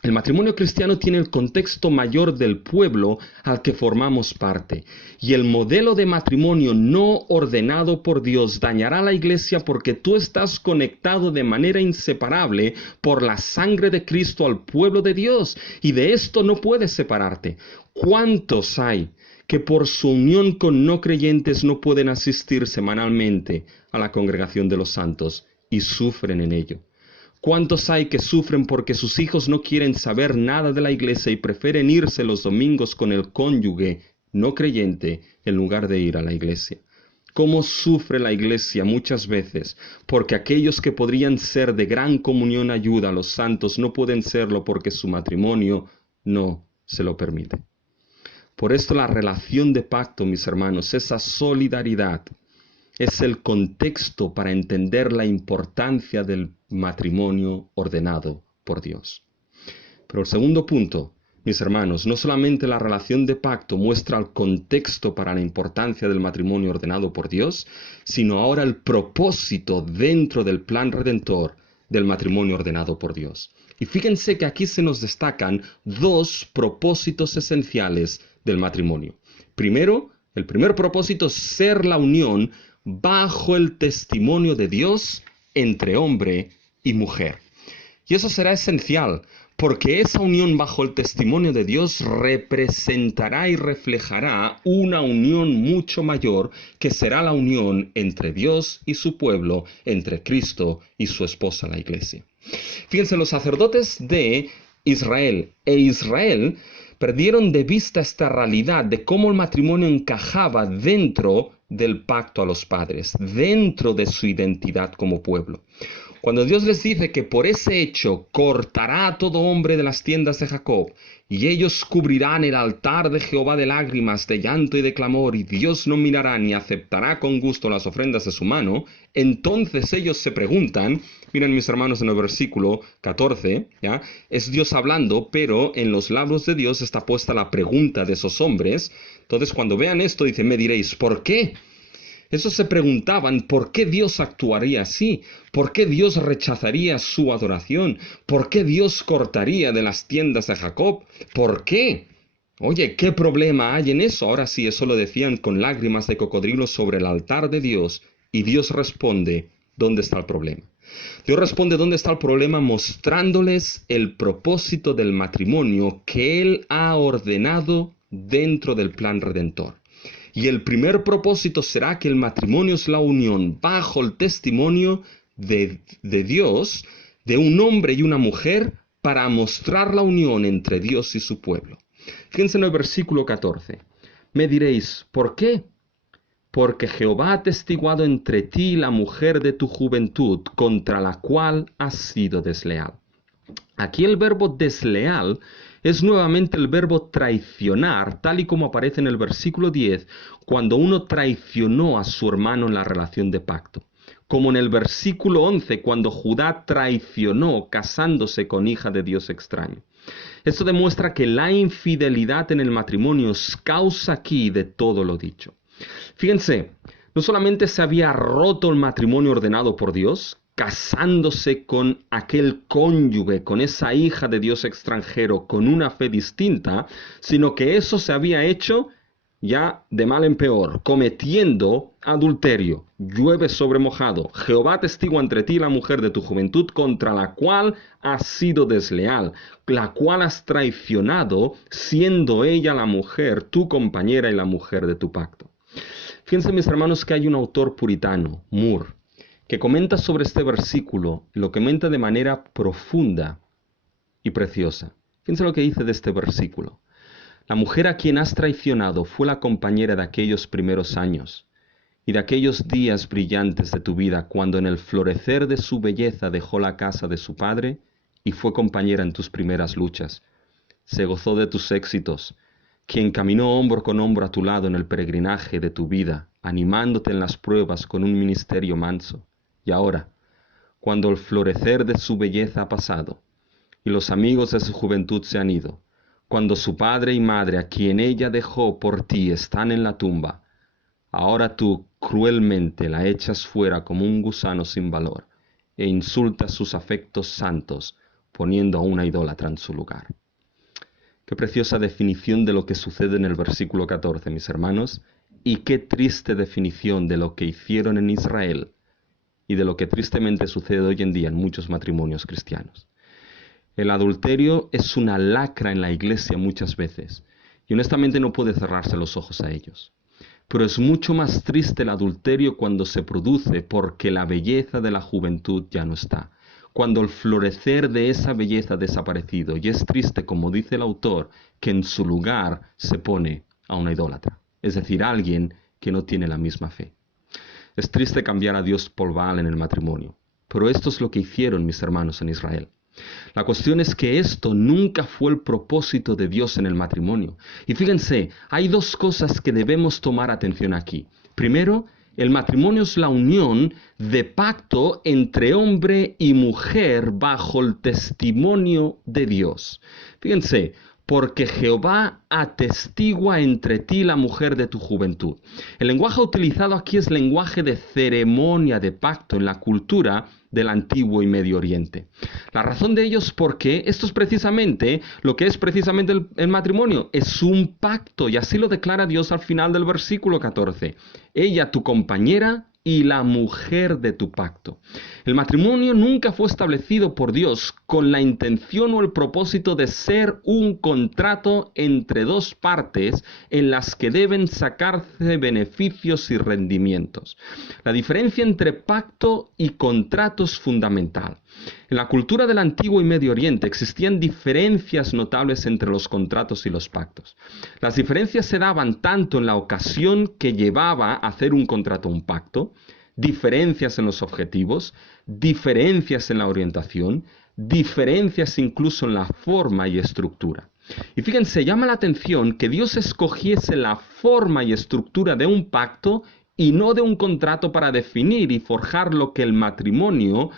El matrimonio cristiano tiene el contexto mayor del pueblo al que formamos parte, y el modelo de matrimonio no ordenado por Dios dañará a la iglesia porque tú estás conectado de manera inseparable por la sangre de Cristo al pueblo de Dios, y de esto no puedes separarte. ¿Cuántos hay que por su unión con no creyentes no pueden asistir semanalmente a la congregación de los santos y sufren en ello? ¿Cuántos hay que sufren porque sus hijos no quieren saber nada de la iglesia y prefieren irse los domingos con el cónyuge no creyente en lugar de ir a la iglesia? ¿Cómo sufre la iglesia muchas veces porque aquellos que podrían ser de gran comunión ayuda a los santos no pueden serlo porque su matrimonio no se lo permite? Por esto la relación de pacto, mis hermanos, esa solidaridad, es el contexto para entender la importancia del matrimonio ordenado por Dios. Pero el segundo punto, mis hermanos, no solamente la relación de pacto muestra el contexto para la importancia del matrimonio ordenado por Dios, sino ahora el propósito dentro del plan redentor del matrimonio ordenado por Dios. Y fíjense que aquí se nos destacan dos propósitos esenciales del matrimonio. Primero, el primer propósito es ser la unión bajo el testimonio de Dios entre hombre y mujer. Y eso será esencial, porque esa unión bajo el testimonio de Dios representará y reflejará una unión mucho mayor, que será la unión entre Dios y su pueblo, entre Cristo y su esposa, la Iglesia. Fíjense, los sacerdotes de Israel perdieron de vista esta realidad de cómo el matrimonio encajaba dentro del pacto a los padres, dentro de su identidad como pueblo. Cuando Dios les dice que por ese hecho cortará a todo hombre de las tiendas de Jacob, y ellos cubrirán el altar de Jehová de lágrimas, de llanto y de clamor, y Dios no mirará ni aceptará con gusto las ofrendas de su mano, entonces ellos se preguntan, miren mis hermanos en el versículo 14, ¿ya? Es Dios hablando, pero en los labios de Dios está puesta la pregunta de esos hombres. Entonces cuando vean esto, dicen, me diréis, ¿por qué? Esos se preguntaban por qué Dios actuaría así, por qué Dios rechazaría su adoración, por qué Dios cortaría de las tiendas de Jacob, ¿por qué? Oye, ¿qué problema hay en eso? Ahora sí, eso lo decían con lágrimas de cocodrilo sobre el altar de Dios, y Dios responde, ¿dónde está el problema? Dios responde, ¿dónde está el problema? Mostrándoles el propósito del matrimonio que Él ha ordenado dentro del plan redentor. Y el primer propósito será que el matrimonio es la unión bajo el testimonio de Dios, de un hombre y una mujer, para mostrar la unión entre Dios y su pueblo. Fíjense en el versículo 14. Me diréis, ¿por qué? Porque Jehová ha atestiguado entre ti la mujer de tu juventud, contra la cual has sido desleal. Aquí el verbo desleal es nuevamente el verbo traicionar, tal y como aparece en el versículo 10, cuando uno traicionó a su hermano en la relación de pacto. Como en el versículo 11, cuando Judá traicionó casándose con hija de Dios extraño. Esto demuestra que la infidelidad en el matrimonio es causa aquí de todo lo dicho. Fíjense, no solamente se había roto el matrimonio ordenado por Dios, casándose con aquel cónyuge, con esa hija de Dios extranjero, con una fe distinta, sino que eso se había hecho ya de mal en peor, cometiendo adulterio. Llueve sobre mojado. Jehová testigo entre ti la mujer de tu juventud, contra la cual has sido desleal, la cual has traicionado, siendo ella la mujer, tu compañera y la mujer de tu pacto. Fíjense, mis hermanos, que hay un autor puritano, Moore, que comenta sobre este versículo, lo comenta de manera profunda y preciosa. Fíjense lo que dice de este versículo. La mujer a quien has traicionado fue la compañera de aquellos primeros años y de aquellos días brillantes de tu vida, cuando en el florecer de su belleza dejó la casa de su padre y fue compañera en tus primeras luchas. Se gozó de tus éxitos, quien caminó hombro con hombro a tu lado en el peregrinaje de tu vida, animándote en las pruebas con un ministerio manso. Y ahora, cuando el florecer de su belleza ha pasado y los amigos de su juventud se han ido, cuando su padre y madre a quien ella dejó por ti están en la tumba, ahora tú cruelmente la echas fuera como un gusano sin valor e insultas sus afectos santos poniendo a una idólatra en su lugar. Qué preciosa definición de lo que sucede en el versículo 14, mis hermanos, y qué triste definición de lo que hicieron en Israel y de lo que tristemente sucede hoy en día en muchos matrimonios cristianos. El adulterio es una lacra en la iglesia muchas veces, y honestamente no puede cerrarse los ojos a ellos. Pero es mucho más triste el adulterio cuando se produce porque la belleza de la juventud ya no está, cuando el florecer de esa belleza ha desaparecido, y es triste, como dice el autor, que en su lugar se pone a una idólatra, es decir, a alguien que no tiene la misma fe. Es triste cambiar a Dios por Baal en el matrimonio, pero esto es lo que hicieron mis hermanos en Israel. La cuestión es que esto nunca fue el propósito de Dios en el matrimonio. Y fíjense, hay dos cosas que debemos tomar atención aquí. Primero, El matrimonio es la unión de pacto entre hombre y mujer bajo el testimonio de Dios. Fíjense, porque Jehová atestigua entre ti la mujer de tu juventud. El lenguaje utilizado aquí es lenguaje de ceremonia de pacto en la cultura del Antiguo y Medio Oriente. La razón de ello es porque esto es precisamente lo que es precisamente el matrimonio. Es un pacto, y así lo declara Dios al final del versículo 14. Ella, tu compañera, y la mujer de tu pacto. El matrimonio nunca fue establecido por Dios con la intención o el propósito de ser un contrato entre dos partes en las que deben sacarse beneficios y rendimientos. La diferencia entre pacto y contrato es fundamental. En la cultura del Antiguo y Medio Oriente existían diferencias notables entre los contratos y los pactos. Las diferencias se daban tanto en la ocasión que llevaba a hacer un contrato o un pacto, diferencias en los objetivos, diferencias en la orientación, diferencias incluso en la forma y estructura. Y fíjense, llama la atención que Dios escogiese la forma y estructura de un pacto y no de un contrato para definir y forjar lo que el matrimonio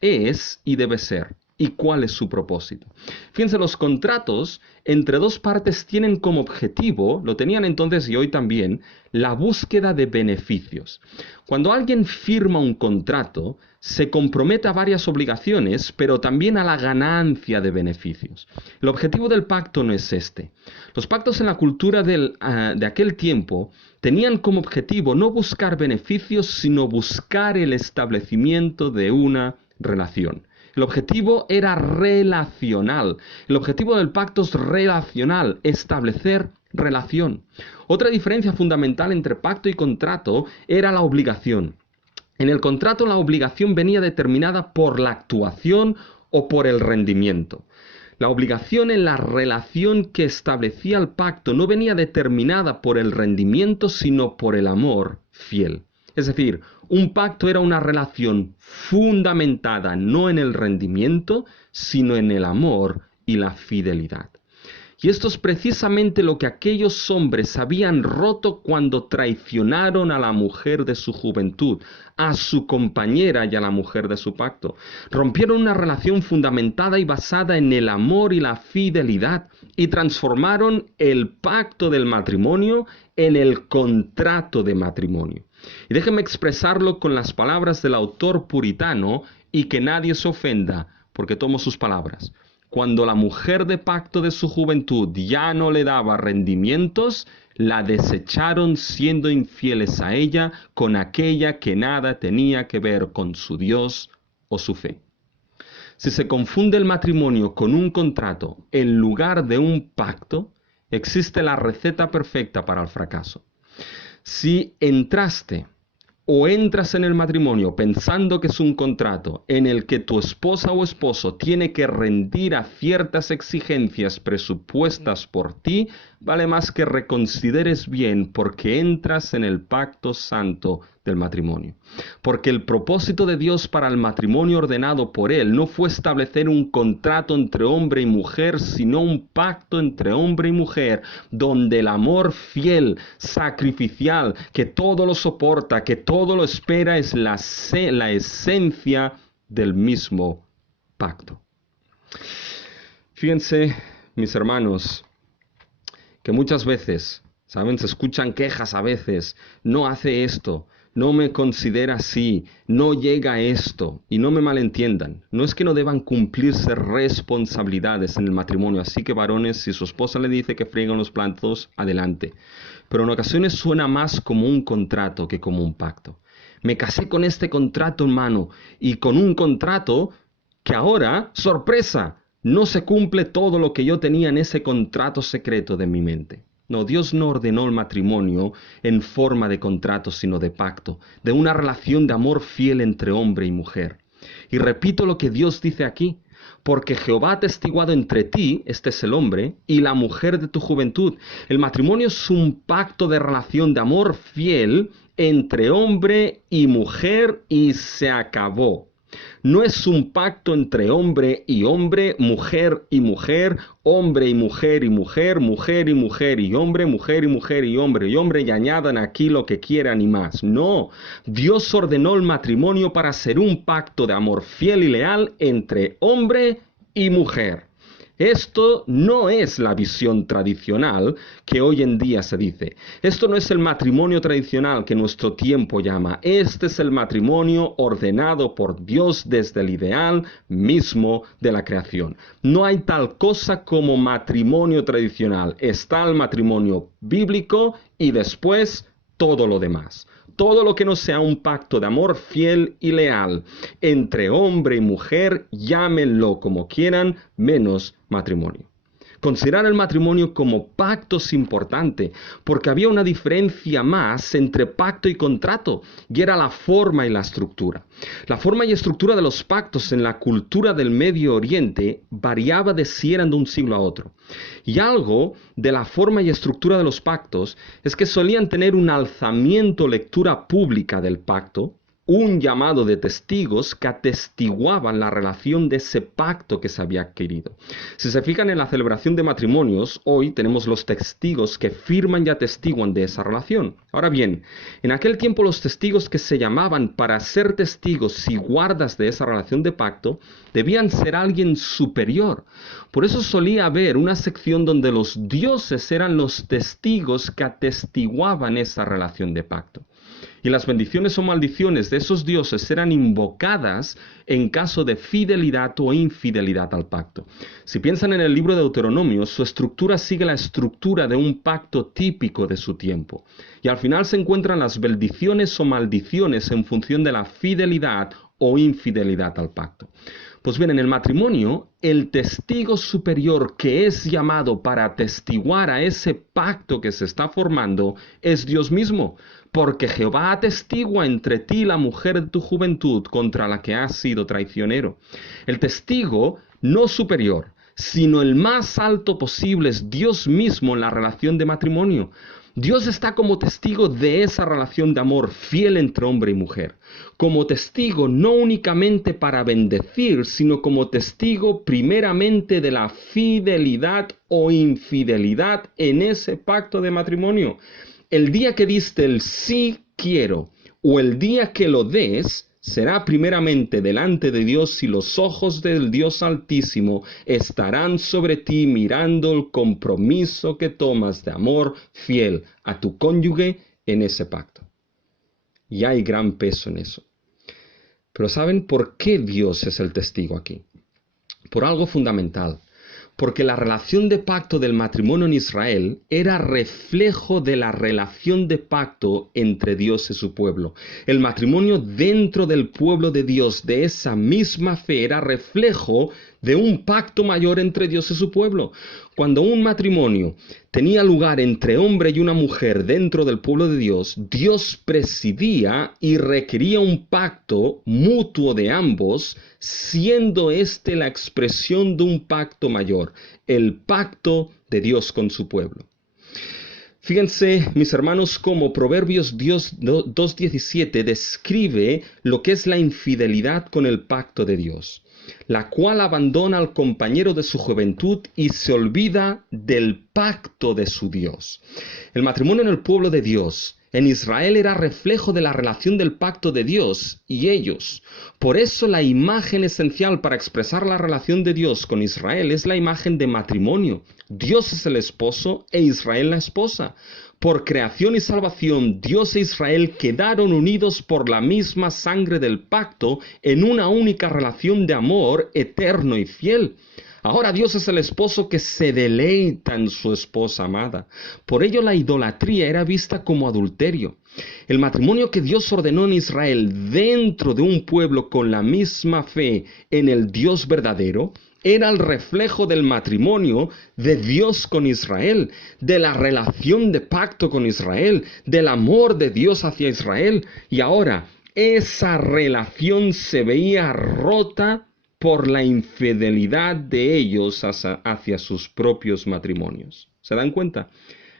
es y debe ser, y cuál es su propósito. Fíjense, los contratos entre dos partes tienen como objetivo, lo tenían entonces y hoy también, la búsqueda de beneficios. Cuando alguien firma un contrato, se compromete a varias obligaciones, pero también a la ganancia de beneficios. El objetivo del pacto no es este. Los pactos en la cultura de aquel tiempo tenían como objetivo no buscar beneficios, sino buscar el establecimiento de una relación. El objetivo era relacional. El objetivo del pacto es relacional, establecer relación. Otra diferencia fundamental entre pacto y contrato era la obligación. En el contrato la obligación venía determinada por la actuación o por el rendimiento. La obligación en la relación que establecía el pacto no venía determinada por el rendimiento, sino por el amor fiel. Es decir, un pacto era una relación fundamentada no en el rendimiento, sino en el amor y la fidelidad. Y esto es precisamente lo que aquellos hombres habían roto cuando traicionaron a la mujer de su juventud, a su compañera y a la mujer de su pacto. Rompieron una relación fundamentada y basada en el amor y la fidelidad y transformaron el pacto del matrimonio en el contrato de matrimonio. Y déjenme expresarlo con las palabras del autor puritano y que nadie se ofenda porque tomo sus palabras. Cuando la mujer de pacto de su juventud ya no le daba rendimientos, la desecharon siendo infieles a ella con aquella que nada tenía que ver con su Dios o su fe. Si se confunde el matrimonio con un contrato en lugar de un pacto, existe la receta perfecta para el fracaso. Si entraste o entras en el matrimonio pensando que es un contrato en el que tu esposa o esposo tiene que rendir a ciertas exigencias presupuestas por ti, vale más que reconsideres bien porque entras en el pacto santo del matrimonio. Porque el propósito de Dios para el matrimonio ordenado por Él no fue establecer un contrato entre hombre y mujer, sino un pacto entre hombre y mujer, donde el amor fiel, sacrificial, que todo lo soporta, que todo lo espera, es la esencia del mismo pacto. Fíjense, mis hermanos, que muchas veces, ¿saben? Se escuchan quejas a veces, no hace esto, no me considera así, no llega a esto, y no me malentiendan. No es que no deban cumplirse responsabilidades en el matrimonio, así que varones, si su esposa le dice que friegan los platos, adelante. Pero en ocasiones suena más como un contrato que como un pacto. Me casé con este contrato en mano, y con un contrato que ahora, sorpresa, no se cumple todo lo que yo tenía en ese contrato secreto de mi mente. No, Dios no ordenó el matrimonio en forma de contrato, sino de pacto, de una relación de amor fiel entre hombre y mujer. Y repito lo que Dios dice aquí, porque Jehová ha testiguado entre ti, este es el hombre, y la mujer de tu juventud. El matrimonio es un pacto de relación de amor fiel entre hombre y mujer y se acabó. No es un pacto entre hombre y hombre, mujer y mujer, hombre y mujer y mujer, mujer y mujer y hombre, mujer y mujer y hombre, y añadan aquí lo que quieran y más. No, Dios ordenó el matrimonio para ser un pacto de amor fiel y leal entre hombre y mujer. Esto no es la visión tradicional que hoy en día se dice. Esto no es el matrimonio tradicional que nuestro tiempo llama. Este es el matrimonio ordenado por Dios desde el ideal mismo de la creación. No hay tal cosa como matrimonio tradicional. Está el matrimonio bíblico y después todo lo demás. Todo lo que no sea un pacto de amor fiel y leal entre hombre y mujer, llámenlo como quieran, menos matrimonio. Considerar el matrimonio como pacto es importante, porque había una diferencia más entre pacto y contrato, y era la forma y la estructura. La forma y estructura de los pactos en la cultura del Medio Oriente variaba de si eran de un siglo a otro. Y algo de la forma y estructura de los pactos es que solían tener un alzamiento, lectura pública del pacto, un llamado de testigos que atestiguaban la relación de ese pacto que se había adquirido. Si se fijan en la celebración de matrimonios, hoy tenemos los testigos que firman y atestiguan de esa relación. Ahora bien, en aquel tiempo los testigos que se llamaban para ser testigos y guardas de esa relación de pacto debían ser alguien superior. Por eso solía haber una sección donde los dioses eran los testigos que atestiguaban esa relación de pacto. Y las bendiciones o maldiciones de esos dioses eran invocadas en caso de fidelidad o infidelidad al pacto. Si piensan en el libro de Deuteronomio, su estructura sigue la estructura de un pacto típico de su tiempo. Y al final se encuentran las bendiciones o maldiciones en función de la fidelidad o infidelidad al pacto. Pues bien, en el matrimonio, el testigo superior que es llamado para atestiguar a ese pacto que se está formando es Dios mismo, porque Jehová atestigua entre ti y la mujer de tu juventud contra la que has sido traicionero. El testigo no superior, sino el más alto posible es Dios mismo en la relación de matrimonio. Dios está como testigo de esa relación de amor fiel entre hombre y mujer. Como testigo no únicamente para bendecir, sino como testigo primeramente de la fidelidad o infidelidad en ese pacto de matrimonio. El día que diste el sí quiero o el día que lo des, será primeramente delante de Dios y los ojos del Dios Altísimo estarán sobre ti mirando el compromiso que tomas de amor fiel a tu cónyuge en ese pacto. Y hay gran peso en eso. Pero ¿saben por qué Dios es el testigo aquí? Por algo fundamental. Porque la relación de pacto del matrimonio en Israel era reflejo de la relación de pacto entre Dios y su pueblo. El matrimonio dentro del pueblo de Dios de esa misma fe era reflejo de un pacto mayor entre Dios y su pueblo. Cuando un matrimonio tenía lugar entre hombre y una mujer dentro del pueblo de Dios, Dios presidía y requería un pacto mutuo de ambos, siendo este la expresión de un pacto mayor, el pacto de Dios con su pueblo. Fíjense, mis hermanos, cómo Proverbios 2:17 describe lo que es la infidelidad con el pacto de Dios, la cual abandona al compañero de su juventud y se olvida del pacto de su Dios. El matrimonio en el pueblo de Dios, en Israel, era reflejo de la relación del pacto de Dios y ellos. Por eso la imagen esencial para expresar la relación de Dios con Israel es la imagen de matrimonio. Dios es el esposo e Israel la esposa. Por creación y salvación, Dios e Israel quedaron unidos por la misma sangre del pacto en una única relación de amor eterno y fiel. Ahora Dios es el esposo que se deleita en su esposa amada. Por ello la idolatría era vista como adulterio. El matrimonio que Dios ordenó en Israel dentro de un pueblo con la misma fe en el Dios verdadero era el reflejo del matrimonio de Dios con Israel, de la relación de pacto con Israel, del amor de Dios hacia Israel. Y ahora esa relación se veía rota por la infidelidad de ellos hacia sus propios matrimonios. ¿Se dan cuenta?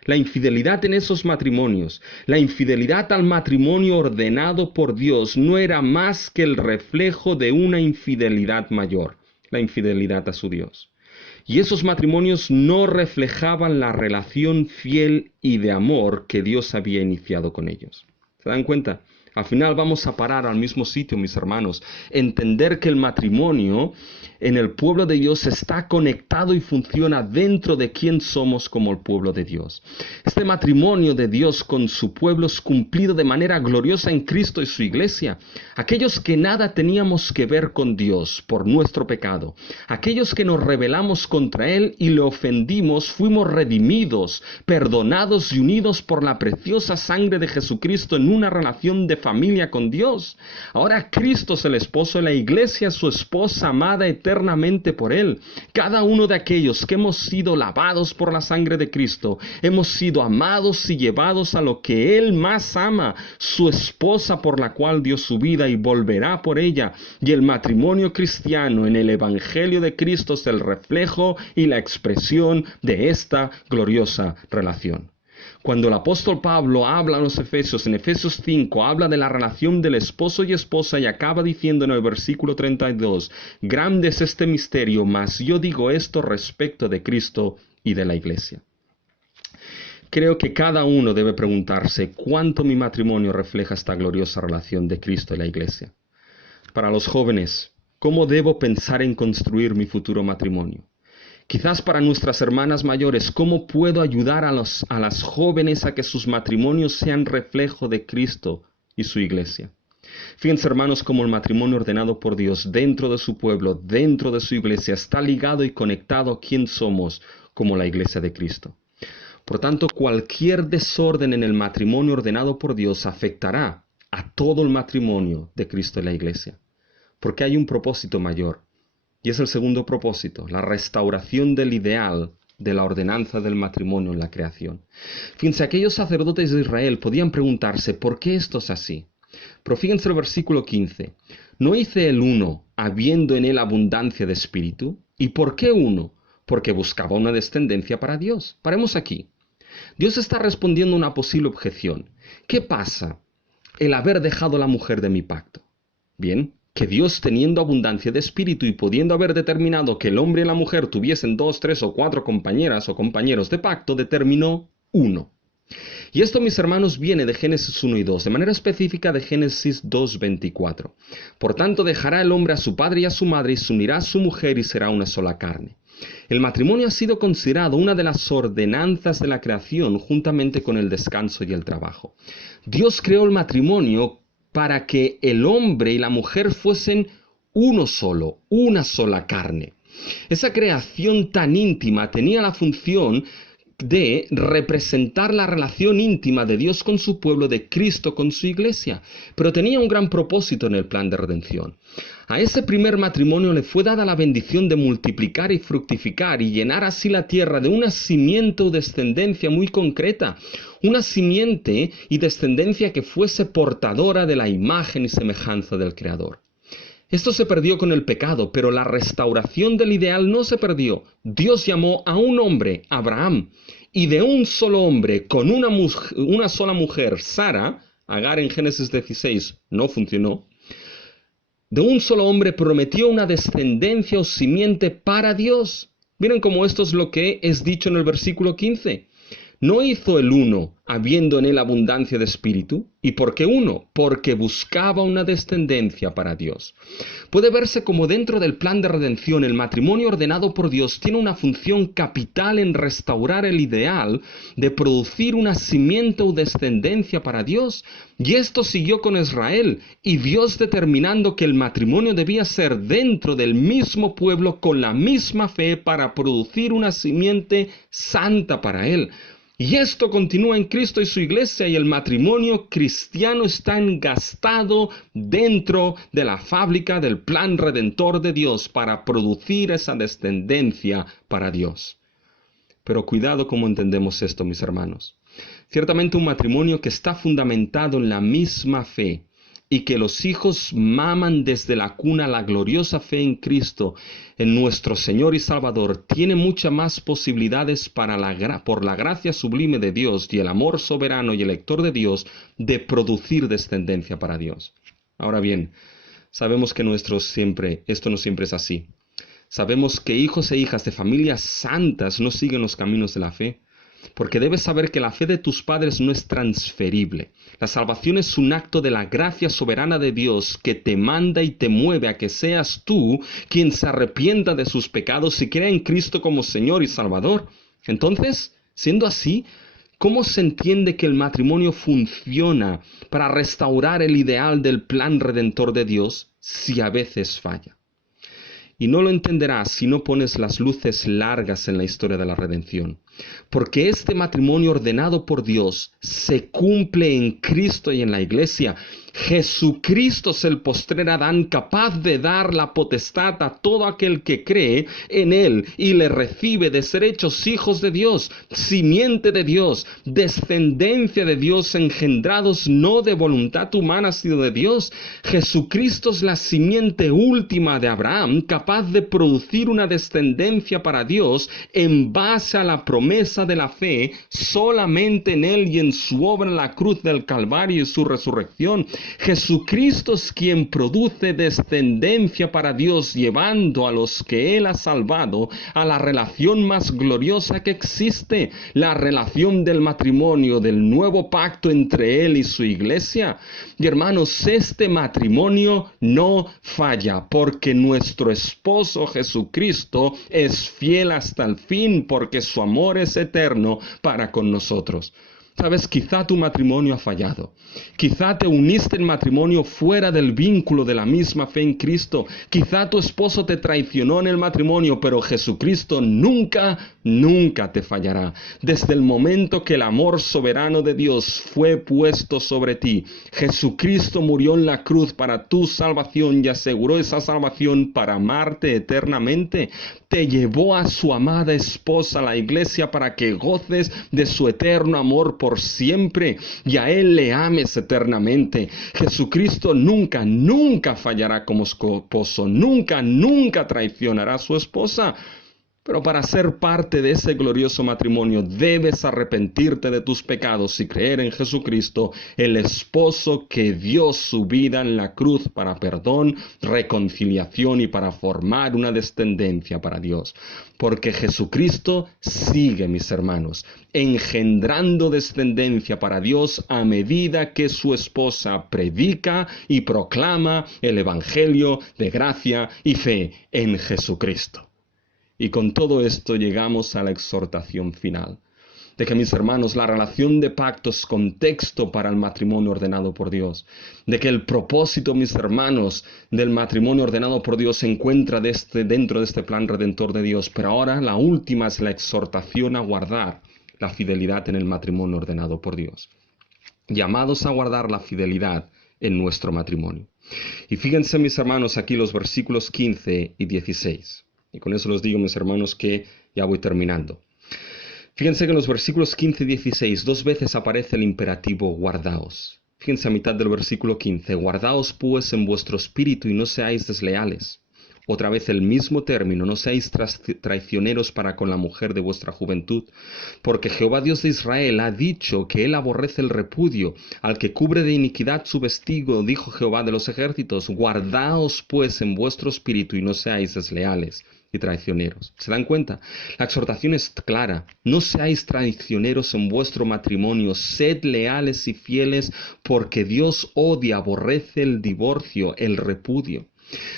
La infidelidad en esos matrimonios, la infidelidad al matrimonio ordenado por Dios no era más que el reflejo de una infidelidad mayor, la infidelidad a su Dios. Y esos matrimonios no reflejaban la relación fiel y de amor que Dios había iniciado con ellos. ¿Se dan cuenta? Al final vamos a parar al mismo sitio, mis hermanos. Entender que el matrimonio en el pueblo de Dios está conectado y funciona dentro de quién somos como el pueblo de Dios. Este matrimonio de Dios con su pueblo es cumplido de manera gloriosa en Cristo y su iglesia. Aquellos que nada teníamos que ver con Dios por nuestro pecado, aquellos que nos rebelamos contra Él y le ofendimos, fuimos redimidos, perdonados y unidos por la preciosa sangre de Jesucristo en una relación de familia con Dios. Ahora Cristo es el esposo y la iglesia es su esposa amada eternamente por Él. Cada uno de aquellos que hemos sido lavados por la sangre de Cristo, hemos sido amados y llevados a lo que Él más ama, su esposa por la cual dio su vida y volverá por ella. Y el matrimonio cristiano en el Evangelio de Cristo es el reflejo y la expresión de esta gloriosa relación. Cuando el apóstol Pablo habla a los Efesios, en Efesios 5, habla de la relación del esposo y esposa y acaba diciendo en el versículo 32, grande es este misterio, mas yo digo esto respecto de Cristo y de la iglesia. Creo que cada uno debe preguntarse cuánto mi matrimonio refleja esta gloriosa relación de Cristo y la iglesia. Para los jóvenes, ¿cómo debo pensar en construir mi futuro matrimonio? Quizás para nuestras hermanas mayores, ¿cómo puedo ayudar a las jóvenes a que sus matrimonios sean reflejo de Cristo y su iglesia? Fíjense, hermanos, cómo el matrimonio ordenado por Dios dentro de su pueblo, dentro de su iglesia, está ligado y conectado a quién somos como la iglesia de Cristo. Por tanto, cualquier desorden en el matrimonio ordenado por Dios afectará a todo el matrimonio de Cristo y la iglesia, porque hay un propósito mayor. Y es el segundo propósito, la restauración del ideal de la ordenanza del matrimonio en la creación. Fíjense, aquellos sacerdotes de Israel podían preguntarse, ¿por qué esto es así? Pero fíjense el versículo 15. ¿No hice el uno, habiendo en él abundancia de espíritu? ¿Y por qué uno? Porque buscaba una descendencia para Dios. Paremos aquí. Dios está respondiendo a una posible objeción. ¿Qué pasa el haber dejado la mujer de mi pacto? Bien, que Dios, teniendo abundancia de espíritu y pudiendo haber determinado que el hombre y la mujer tuviesen 2, 3 o 4 compañeras o compañeros de pacto, determinó uno. Y esto, mis hermanos, viene de Génesis 1 y 2, de manera específica de Génesis 2:24. Por tanto, dejará el hombre a su padre y a su madre y se unirá a su mujer y será una sola carne. El matrimonio ha sido considerado una de las ordenanzas de la creación juntamente con el descanso y el trabajo. Dios creó el matrimonio para que el hombre y la mujer fuesen uno solo, una sola carne. Esa creación tan íntima tenía la función de representar la relación íntima de Dios con su pueblo, de Cristo con su iglesia, pero tenía un gran propósito en el plan de redención. A ese primer matrimonio le fue dada la bendición de multiplicar y fructificar y llenar así la tierra de una simiente o descendencia muy concreta, una simiente y descendencia que fuese portadora de la imagen y semejanza del Creador. Esto se perdió con el pecado, pero la restauración del ideal no se perdió. Dios llamó a un hombre, Abraham, y de un solo hombre, con una sola mujer, Sara, Agar en Génesis 16 no funcionó, de un solo hombre prometió una descendencia o simiente para Dios. Miren cómo esto es lo que es dicho en el versículo 15. ¿No hizo el uno, habiendo en él abundancia de espíritu? ¿Y por qué uno? Porque buscaba una descendencia para Dios. Puede verse como dentro del plan de redención el matrimonio ordenado por Dios tiene una función capital en restaurar el ideal de producir una simiente o descendencia para Dios. Y esto siguió con Israel, y Dios determinando que el matrimonio debía ser dentro del mismo pueblo con la misma fe para producir una simiente santa para Él. Y esto continúa en Cristo y su iglesia, y el matrimonio cristiano está engastado dentro de la fábrica del plan redentor de Dios para producir esa descendencia para Dios. Pero cuidado cómo entendemos esto, mis hermanos. Ciertamente un matrimonio que está fundamentado en la misma fe y que los hijos maman desde la cuna la gloriosa fe en Cristo, en nuestro Señor y Salvador, tiene muchas más posibilidades por la gracia sublime de Dios y el amor soberano y elector de Dios de producir descendencia para Dios. Ahora bien, sabemos que esto no siempre es así. Sabemos que hijos e hijas de familias santas no siguen los caminos de la fe, porque debes saber que la fe de tus padres no es transferible. La salvación es un acto de la gracia soberana de Dios que te manda y te mueve a que seas tú quien se arrepienta de sus pecados y crea en Cristo como Señor y Salvador. Entonces, siendo así, ¿cómo se entiende que el matrimonio funciona para restaurar el ideal del plan redentor de Dios si a veces falla? Y no lo entenderás si no pones las luces largas en la historia de la redención. Porque este matrimonio ordenado por Dios se cumple en Cristo y en la Iglesia. Jesucristo es el postrer Adán capaz de dar la potestad a todo aquel que cree en Él y le recibe de ser hechos hijos de Dios, simiente de Dios, descendencia de Dios, engendrados no de voluntad humana sino de Dios. Jesucristo es la simiente última de Abraham, capaz de producir una descendencia para Dios en base a la promesa de la fe solamente en Él y en su obra en la cruz del Calvario y su resurrección. Jesucristo es quien produce descendencia para Dios, llevando a los que Él ha salvado a la relación más gloriosa que existe, la relación del matrimonio, del nuevo pacto entre Él y su iglesia. Y hermanos, este matrimonio no falla, porque nuestro esposo Jesucristo es fiel hasta el fin, porque su amor es eterno para con nosotros. Sabes, quizá tu matrimonio ha fallado. Quizá te uniste en matrimonio fuera del vínculo de la misma fe en Cristo. Quizá tu esposo te traicionó en el matrimonio, pero Jesucristo nunca te fallará. Desde el momento que el amor soberano de Dios fue puesto sobre ti, Jesucristo murió en la cruz para tu salvación y aseguró esa salvación para amarte eternamente. Te llevó a su amada esposa, la iglesia, para que goces de su eterno amor por siempre y a Él le ames eternamente. Jesucristo nunca fallará como esposo, nunca traicionará a su esposa. Pero para ser parte de ese glorioso matrimonio debes arrepentirte de tus pecados y creer en Jesucristo, el esposo que dio su vida en la cruz para perdón, reconciliación y para formar una descendencia para Dios. Porque Jesucristo sigue, mis hermanos, engendrando descendencia para Dios a medida que su esposa predica y proclama el Evangelio de gracia y fe en Jesucristo. Y con todo esto llegamos a la exhortación final, de que, mis hermanos, la relación de pacto es contexto para el matrimonio ordenado por Dios, de que el propósito, mis hermanos, del matrimonio ordenado por Dios se encuentra dentro de este plan redentor de Dios. Pero ahora la última es la exhortación a guardar la fidelidad en el matrimonio ordenado por Dios. Llamados a guardar la fidelidad en nuestro matrimonio. Y fíjense, mis hermanos, aquí los versículos 15 y 16. Y con eso les digo, mis hermanos, que ya voy terminando. Fíjense que en los versículos 15 y 16 dos veces aparece el imperativo guardaos. Fíjense a mitad del versículo 15, guardaos pues en vuestro espíritu y no seáis desleales. Otra vez el mismo término, no seáis traicioneros para con la mujer de vuestra juventud, porque Jehová Dios de Israel ha dicho que él aborrece el repudio, al que cubre de iniquidad su vestido, dijo Jehová de los ejércitos, guardaos pues en vuestro espíritu y no seáis desleales y traicioneros. ¿Se dan cuenta? La exhortación es clara. No seáis traicioneros en vuestro matrimonio, sed leales y fieles, porque Dios odia, aborrece el divorcio, el repudio.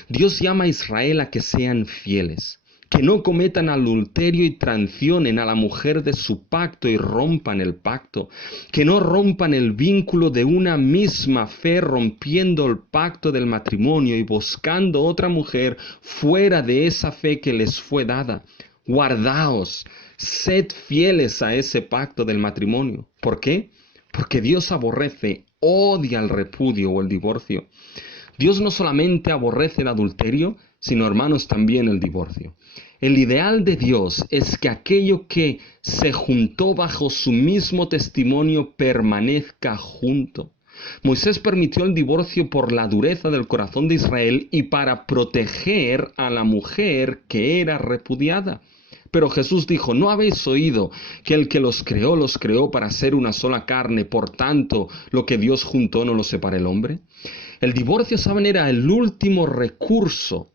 Dios llama a Israel a que sean fieles, que no cometan adulterio y traicionen a la mujer de su pacto y rompan el pacto, que no rompan el vínculo de una misma fe rompiendo el pacto del matrimonio y buscando otra mujer fuera de esa fe que les fue dada. Guardaos, sed fieles a ese pacto del matrimonio. ¿Por qué? Porque Dios aborrece, odia el repudio o el divorcio. Dios no solamente aborrece el adulterio, sino, hermanos, también el divorcio. El ideal de Dios es que aquello que se juntó bajo su mismo testimonio permanezca junto. Moisés permitió el divorcio por la dureza del corazón de Israel y para proteger a la mujer que era repudiada. Pero Jesús dijo, ¿no habéis oído que el que los creó para ser una sola carne? Por tanto, lo que Dios juntó no lo separa el hombre. El divorcio, ¿saben? Era el último recurso.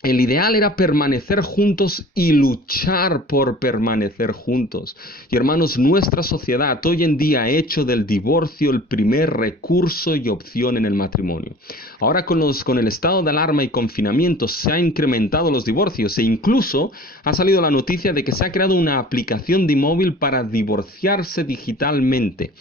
El ideal era permanecer juntos y luchar por permanecer juntos. Y hermanos, nuestra sociedad hoy en día ha hecho del divorcio el primer recurso y opción en el matrimonio. Ahora con el estado de alarma y confinamiento se han incrementado los divorcios e incluso ha salido la noticia de que se ha creado una aplicación de móvil para divorciarse digitalmente.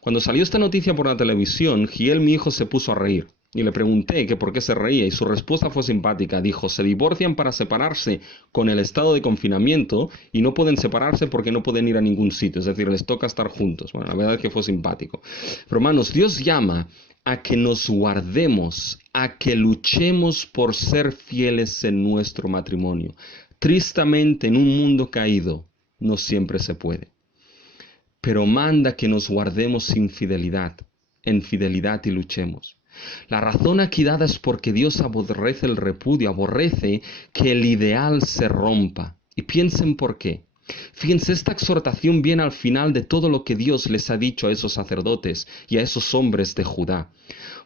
Cuando salió esta noticia por la televisión, Giel, mi hijo, se puso a reír. Y le pregunté que por qué se reía y su respuesta fue simpática. Dijo, se divorcian para separarse con el estado de confinamiento y no pueden separarse porque no pueden ir a ningún sitio. Es decir, les toca estar juntos. Bueno, la verdad es que fue simpático. Pero hermanos, Dios llama a que nos guardemos, a que luchemos por ser fieles en nuestro matrimonio. Tristemente, en un mundo caído, no siempre se puede. Pero manda que nos guardemos en fidelidad y luchemos. La razón aquí dada es porque Dios aborrece el repudio, aborrece que el ideal se rompa. Y piensen por qué. Fíjense, esta exhortación viene al final de todo lo que Dios les ha dicho a esos sacerdotes y a esos hombres de Judá.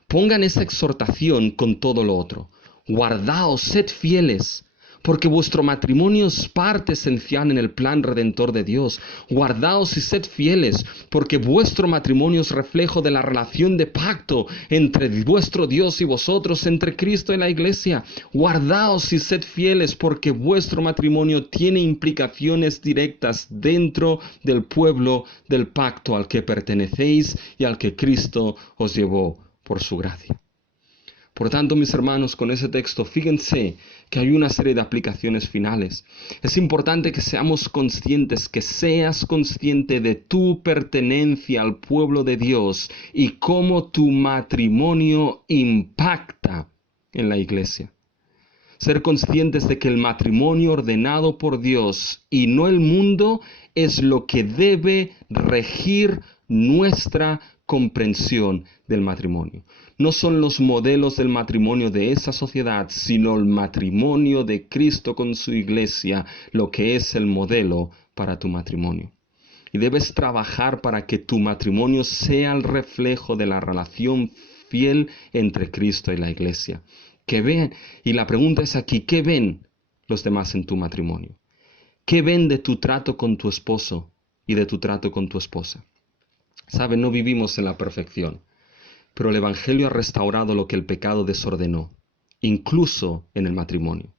Pongan esa exhortación con todo lo otro. Guardaos, sed fieles, porque vuestro matrimonio es parte esencial en el plan redentor de Dios. Guardaos y sed fieles, porque vuestro matrimonio es reflejo de la relación de pacto entre vuestro Dios y vosotros, entre Cristo y la Iglesia. Guardaos y sed fieles, porque vuestro matrimonio tiene implicaciones directas dentro del pueblo del pacto al que pertenecéis y al que Cristo os llevó por su gracia. Por tanto, mis hermanos, con ese texto, fíjense que hay una serie de aplicaciones finales. Es importante que seamos conscientes, que seas consciente de tu pertenencia al pueblo de Dios y cómo tu matrimonio impacta en la iglesia. Ser conscientes de que el matrimonio ordenado por Dios y no el mundo es lo que debe regir nuestra comprensión del matrimonio. No son los modelos del matrimonio de esa sociedad, sino el matrimonio de Cristo con su iglesia, lo que es el modelo para tu matrimonio. Y debes trabajar para que tu matrimonio sea el reflejo de la relación fiel entre Cristo y la iglesia. ¿Qué ven? Y la pregunta es aquí, ¿qué ven los demás en tu matrimonio? ¿Qué ven de tu trato con tu esposo y de tu trato con tu esposa? Saben, no vivimos en la perfección, pero el Evangelio ha restaurado lo que el pecado desordenó, incluso en el matrimonio.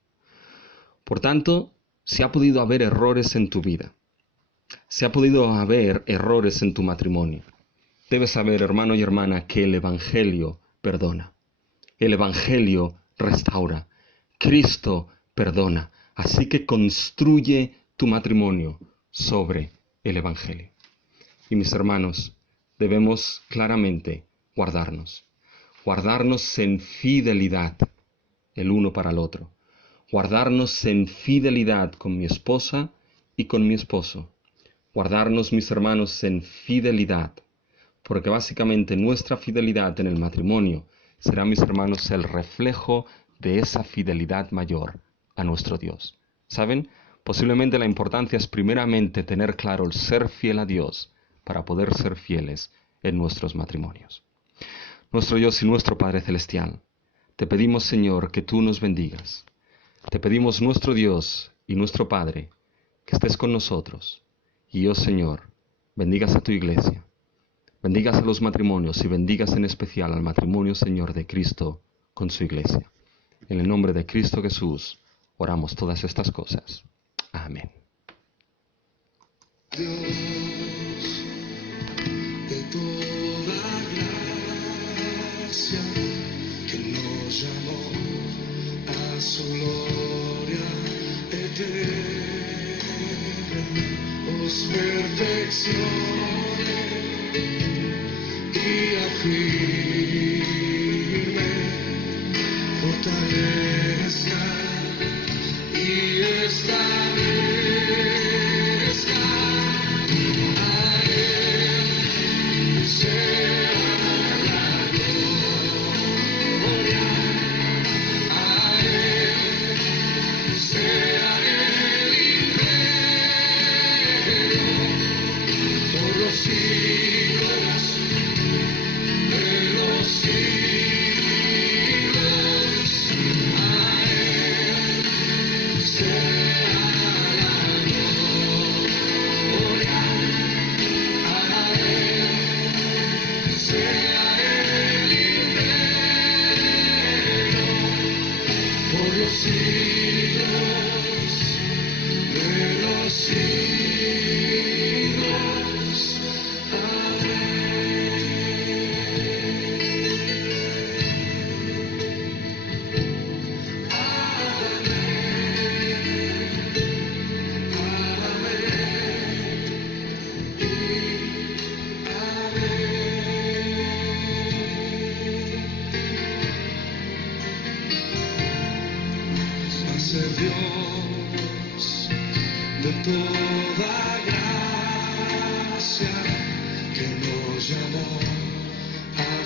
Por tanto, si ha podido haber errores en tu vida, si ha podido haber errores en tu matrimonio, debes saber, hermano y hermana, que el Evangelio perdona. El Evangelio restaura. Cristo perdona. Así que construye tu matrimonio sobre el Evangelio. Y mis hermanos, debemos claramente guardarnos en fidelidad el uno para el otro, guardarnos en fidelidad con mi esposa y con mi esposo, guardarnos, mis hermanos, en fidelidad, porque básicamente nuestra fidelidad en el matrimonio será, mis hermanos, el reflejo de esa fidelidad mayor a nuestro Dios. ¿Saben? Posiblemente la importancia es primeramente tener claro el ser fiel a Dios para poder ser fieles en nuestros matrimonios. Nuestro Dios y nuestro Padre Celestial, te pedimos, Señor, que tú nos bendigas. Te pedimos, nuestro Dios y nuestro Padre, que estés con nosotros. Y oh Señor, bendigas a tu iglesia, bendigas a los matrimonios y bendigas en especial al matrimonio, Señor, de Cristo con su iglesia. En el nombre de Cristo Jesús, oramos todas estas cosas. Amén. De toda gracia que nos llamó a su gloria eterna, os perfeccione y afirme, fortalezca y establezca.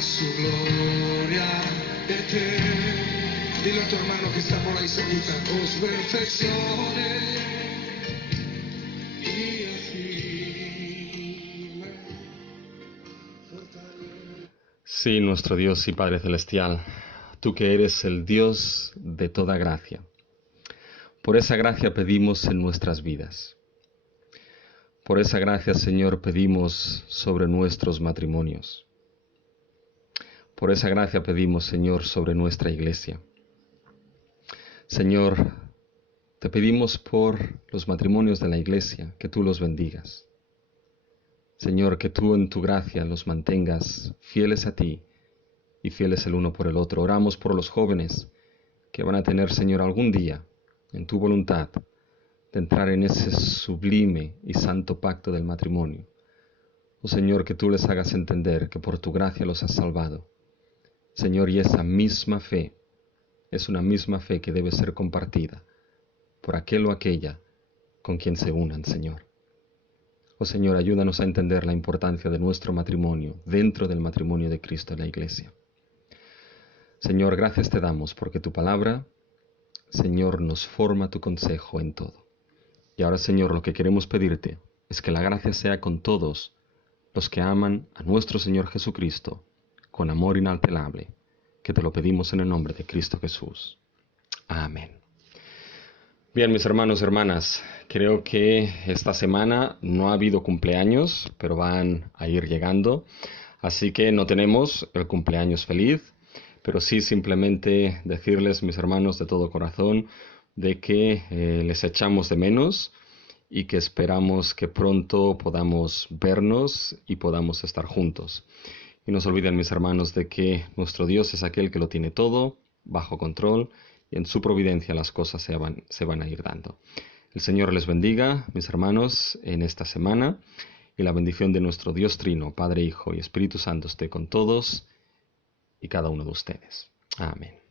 su gloria eterna. Dile a tu hermano que está por ahí cerquita, os perfeccione y así me fortalece. Sí, nuestro Dios y Padre Celestial, tú que eres el Dios de toda gracia. Por esa gracia pedimos en nuestras vidas. Por esa gracia, Señor, pedimos sobre nuestros matrimonios. Por esa gracia pedimos, Señor, sobre nuestra iglesia. Señor, te pedimos por los matrimonios de la iglesia, que tú los bendigas. Señor, que tú en tu gracia los mantengas fieles a ti y fieles el uno por el otro. Oramos por los jóvenes que van a tener, Señor, algún día, en tu voluntad, de entrar en ese sublime y santo pacto del matrimonio. Oh Señor, que tú les hagas entender que por tu gracia los has salvado. Señor, y esa misma fe es una misma fe que debe ser compartida por aquel o aquella con quien se unan, Señor. Oh Señor, ayúdanos a entender la importancia de nuestro matrimonio dentro del matrimonio de Cristo en la Iglesia. Señor, gracias te damos porque tu palabra, Señor, nos forma tu consejo en todo. Y ahora, Señor, lo que queremos pedirte es que la gracia sea con todos los que aman a nuestro Señor Jesucristo con amor inalterable, que te lo pedimos en el nombre de Cristo Jesús. Amén. Bien, mis hermanos y hermanas, creo que esta semana no ha habido cumpleaños, pero van a ir llegando, así que no tenemos el cumpleaños feliz, pero sí simplemente decirles, mis hermanos, de todo corazón, de que les echamos de menos y que esperamos que pronto podamos vernos y podamos estar juntos. Y no se olviden, mis hermanos, de que nuestro Dios es aquel que lo tiene todo bajo control y en su providencia las cosas se van a ir dando. El Señor les bendiga, mis hermanos, en esta semana, y la bendición de nuestro Dios Trino, Padre, Hijo y Espíritu Santo esté con todos y cada uno de ustedes. Amén.